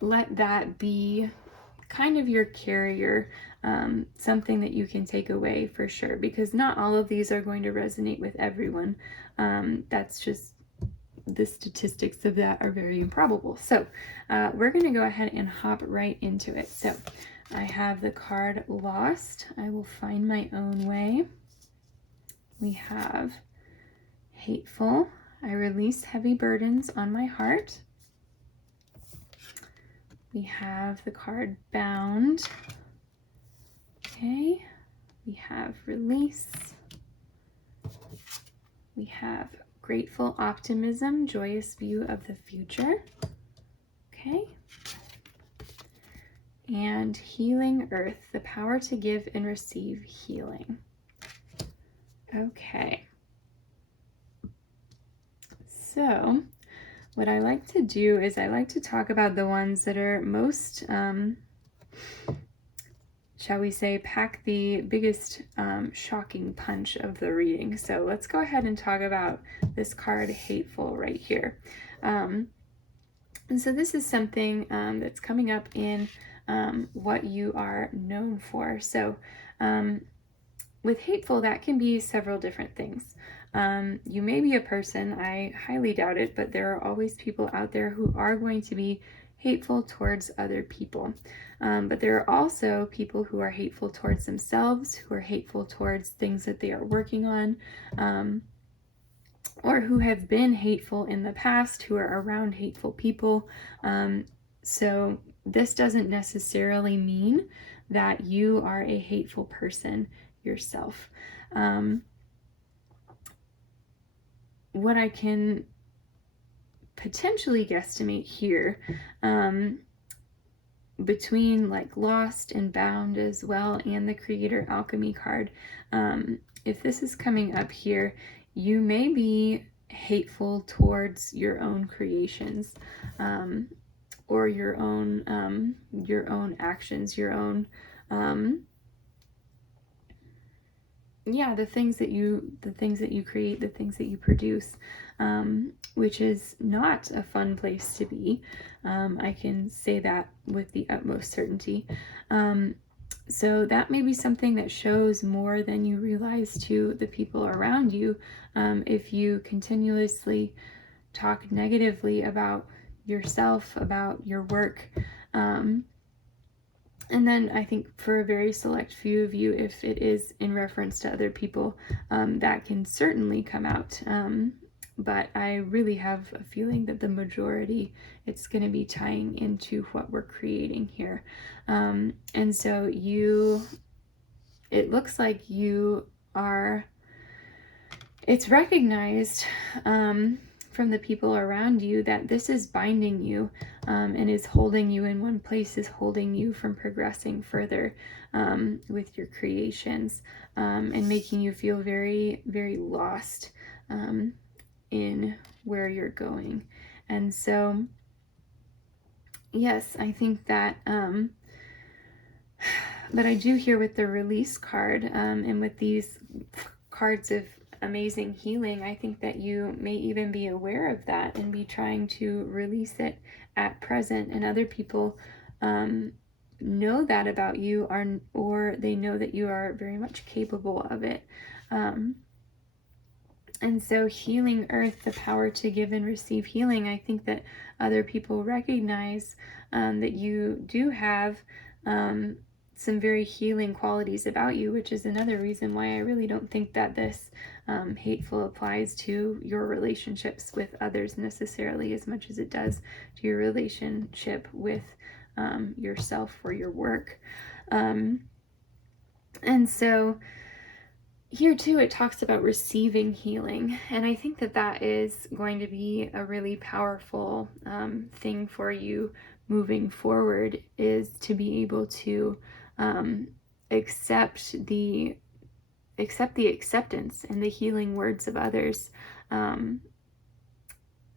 let that be kind of your carrier, something that you can take away for sure, because not all of these are going to resonate with everyone. That's just, the statistics of that are very improbable. So we're going to go ahead and hop right into it. So I have the card Lost. I will find my own way. We have Hateful. I release heavy burdens on my heart. We have the card Bound. Okay. We have Release. We have Grateful Optimism, joyous view of the future. Okay. And Healing Earth, the power to give and receive healing. Okay. So what I like to do is I like to talk about the ones that are most, shall we say, pack the biggest shocking punch of the reading. So let's go ahead and talk about this card Hateful right here. And so this is something that's coming up in what you are known for. So with Hateful, that can be several different things. You may be a person, I highly doubt it, but there are always people out there who are going to be hateful towards other people. But there are also people who are hateful towards themselves, who are hateful towards things that they are working on, or who have been hateful in the past, who are around hateful people. So this doesn't necessarily mean that you are a hateful person yourself. What I can potentially guesstimate here, between like Lost and Bound as well, and the Creator Alchemy card, if this is coming up here, you may be hateful towards your own creations, or your own actions, your own the things that you create, the things that you produce, which is not a fun place to be. I can say that with the utmost certainty. So that may be something that shows more than you realize to the people around you, if you continuously talk negatively about yourself, about your work. And then I think for a very select few of you, if it is in reference to other people, that can certainly come out. But I really have a feeling that the majority, it's going to be tying into what we're creating here. And so it looks like you are, it's recognized from the people around you that this is binding you, and is holding you in one place, is holding you from progressing further with your creations, and making you feel very, very lost in where you're going. And so, yes, I think that, but I do hear with the release card, and with these cards of amazing healing, I think that you may even be aware of that and be trying to release it at present, and other people know that about you, or they know that you are very much capable of it. And so healing earth, the power to give and receive healing, I think that other people recognize that you do have some very healing qualities about you, which is another reason why I really don't think that this hateful applies to your relationships with others necessarily as much as it does to your relationship with yourself or your work. And so here too, it talks about receiving healing, and I think that that is going to be a really powerful thing for you moving forward, is to be able to accept the acceptance and the healing words of others,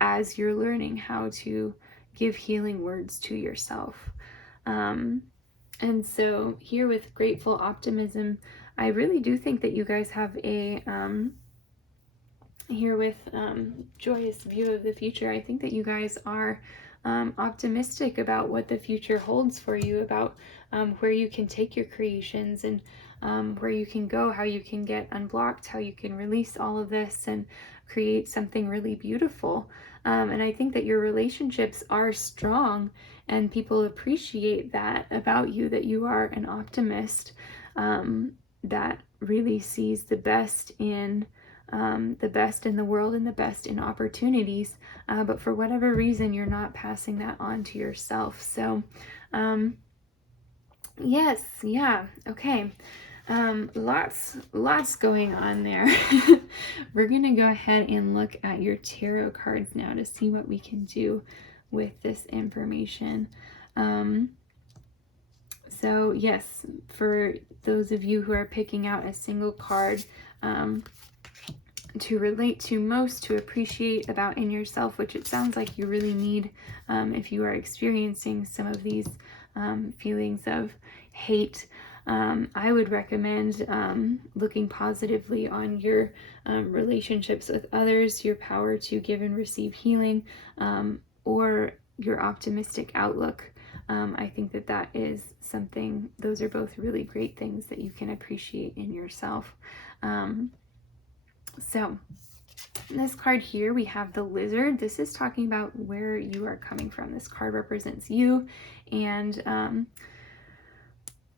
as you're learning how to give healing words to yourself. And so here with grateful optimism, I really do think that you guys have a, here with joyous view of the future, I think that you guys are optimistic about what the future holds for you, about where you can take your creations, and where you can go, how you can get unblocked, how you can release all of this and create something really beautiful. And I think that your relationships are strong, and people appreciate that about you, that you are an optimist that really sees the best in the world and the best in opportunities, but for whatever reason you're not passing that on to yourself. So yes, yeah, okay. Lots going on there. We're gonna go ahead and look at your tarot cards now to see what we can do with this information. So yes, for those of you who are picking out a single card to relate to most, to appreciate about in yourself, which it sounds like you really need if you are experiencing some of these feelings of hate, I would recommend looking positively on your relationships with others, your power to give and receive healing, or your optimistic outlook. I think that that is something, those are both really great things that you can appreciate in yourself. So this card here, we have the lizard. This is talking about where you are coming from. This card represents you and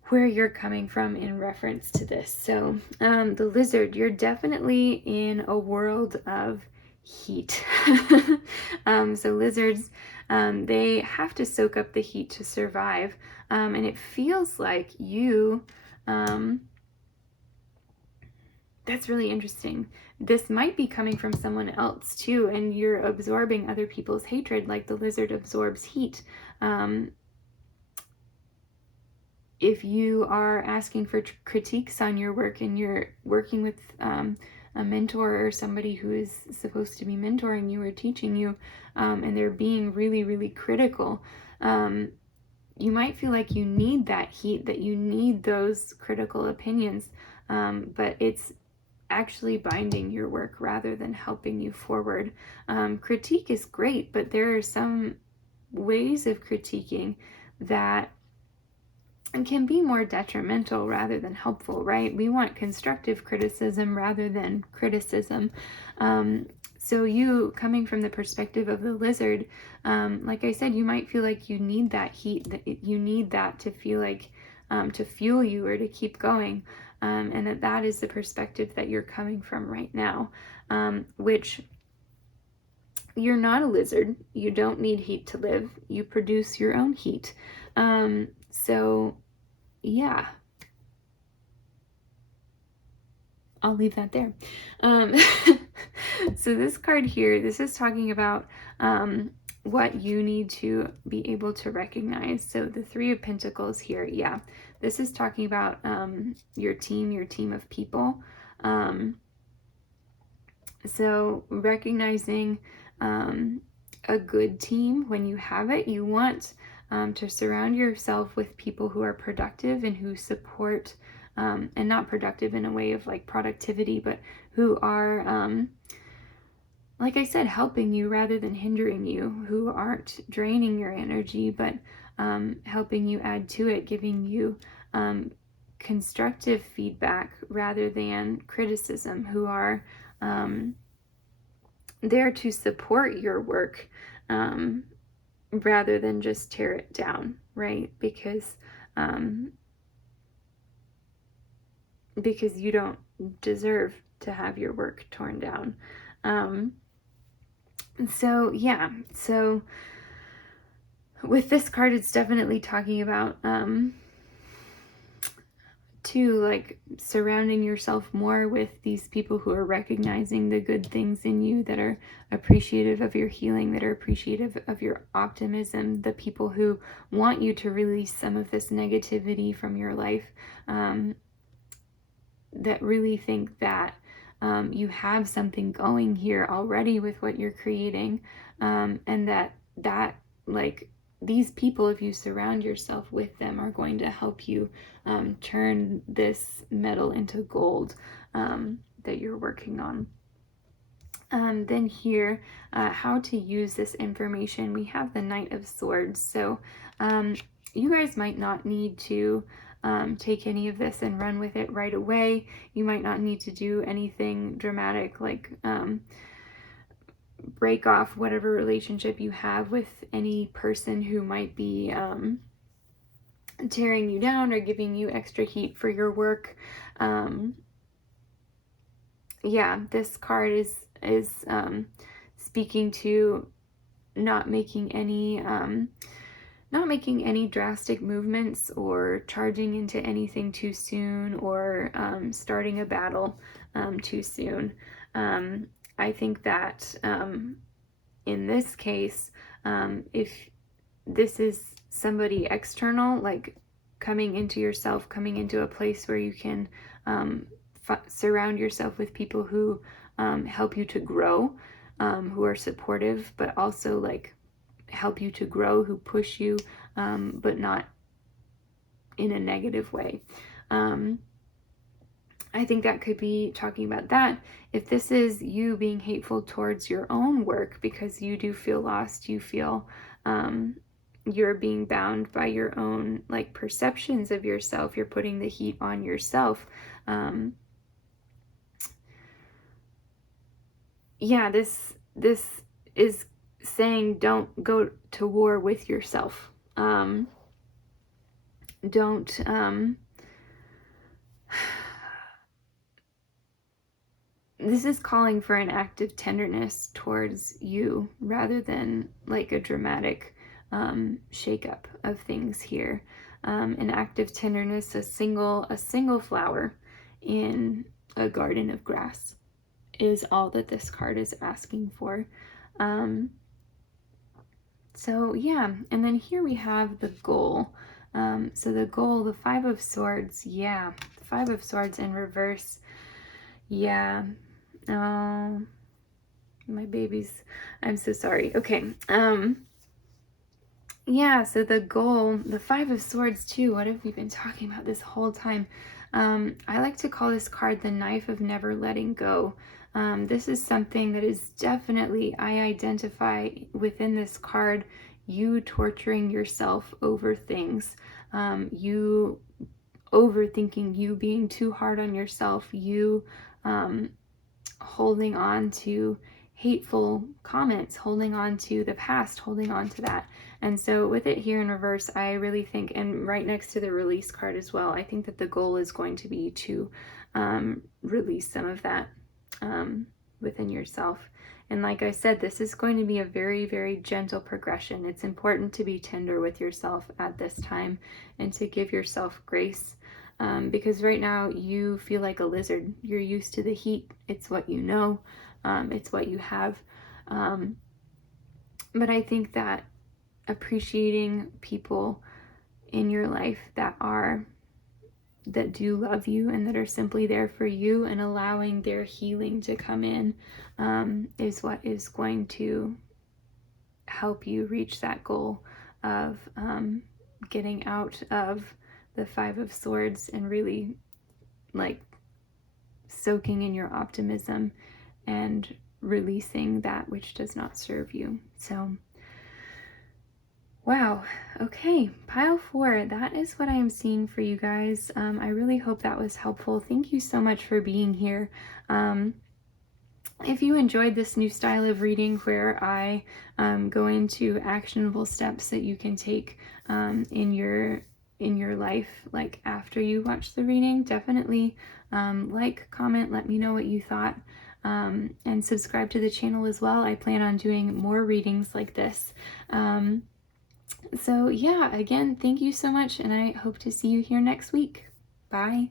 where you're coming from in reference to this. So the lizard, you're definitely in a world of heat. So lizards, they have to soak up the heat to survive. And it feels like you, that's really interesting. This might be coming from someone else too, and you're absorbing other people's hatred like the lizard absorbs heat. If you are asking for critiques on your work and you're working with a mentor or somebody who is supposed to be mentoring you or teaching you, and they're being really, really critical, you might feel like you need that heat, that you need those critical opinions, but it's actually binding your work rather than helping you forward. Critique is great, but there are some ways of critiquing that can be more detrimental rather than helpful, right? We want constructive criticism rather than criticism. So you, coming from the perspective of the lizard, like I said, you might feel like you need that heat, that you need that to feel like, to fuel you or to keep going. And that is the perspective that you're coming from right now, which you're not a lizard. You don't need heat to live. You produce your own heat. So yeah, I'll leave that there. So this card here, this is talking about what you need to be able to recognize. So the Three of Pentacles here, yeah, this is talking about your team of people. So recognizing a good team when you have it, you want to surround yourself with people who are productive and who support, and not productive in a way of like productivity, but who are, like I said, helping you rather than hindering you, who aren't draining your energy, but helping you add to it, giving you constructive feedback rather than criticism, who are there to support your work rather than just tear it down, right? Because you don't deserve to have your work torn down. So yeah, so with this card, it's definitely talking about like surrounding yourself more with these people who are recognizing the good things in you, that are appreciative of your healing, that are appreciative of your optimism, the people who want you to release some of this negativity from your life, that really think that you have something going here already with what you're creating, and that like these people, if you surround yourself with them, are going to help you turn this metal into gold that you're working on. Then here, how to use this information, we have the Knight of Swords. So you guys might not need to take any of this and run with it right away. You might not need to do anything dramatic, like break off whatever relationship you have with any person who might be tearing you down or giving you extra heat for your work. Yeah, this card is speaking to not making any drastic movements or charging into anything too soon, or starting a battle too soon. I think that in this case, if this is somebody external, like coming into yourself, coming into a place where you can surround yourself with people who help you to grow, who are supportive, but also like help you to grow, who push you, but not in a negative way. I think that could be talking about that. If this is you being hateful towards your own work because you do feel lost, you feel you're being bound by your own like perceptions of yourself, you're putting the heat on yourself. Yeah, this is saying don't go to war with yourself. Don't this is calling for an act of tenderness towards you rather than like a dramatic shakeup of things here. An act of tenderness, a single flower in a garden of grass is all that this card is asking for. So yeah, and then here we have the goal. So the goal, the Five of Swords, yeah, the Five of Swords in reverse, yeah. Oh, my babies, I'm so sorry. Okay, yeah, so the goal, the Five of Swords too, what have we been talking about this whole time? I like to call this card the Knife of Never Letting Go. This is something that is definitely, I identify within this card, you torturing yourself over things, you overthinking, you being too hard on yourself, you holding on to hateful comments, holding on to the past, holding on to that. And so with it here in reverse, I really think, and right next to the release card as well, I think that the goal is going to be to release some of that within yourself. And like I said, this is going to be a very, very gentle progression. It's important to be tender with yourself at this time and to give yourself grace. Because right now you feel like a lizard. You're used to the heat. It's what you know. it's what you have. But I think that appreciating people in your life that do love you and that are simply there for you, and allowing their healing to come in, is what is going to help you reach that goal of getting out of the Five of Swords and really like soaking in your optimism and releasing that which does not serve you. So wow. Okay, pile 4, that is what I am seeing for you guys. I really hope that was helpful. Thank you so much for being here. If you enjoyed this new style of reading where I go into actionable steps that you can take in your life, like after you watch the reading, definitely like, comment, let me know what you thought, and subscribe to the channel as well. I plan on doing more readings like this. So yeah, again, thank you so much, and I hope to see you here next week. Bye.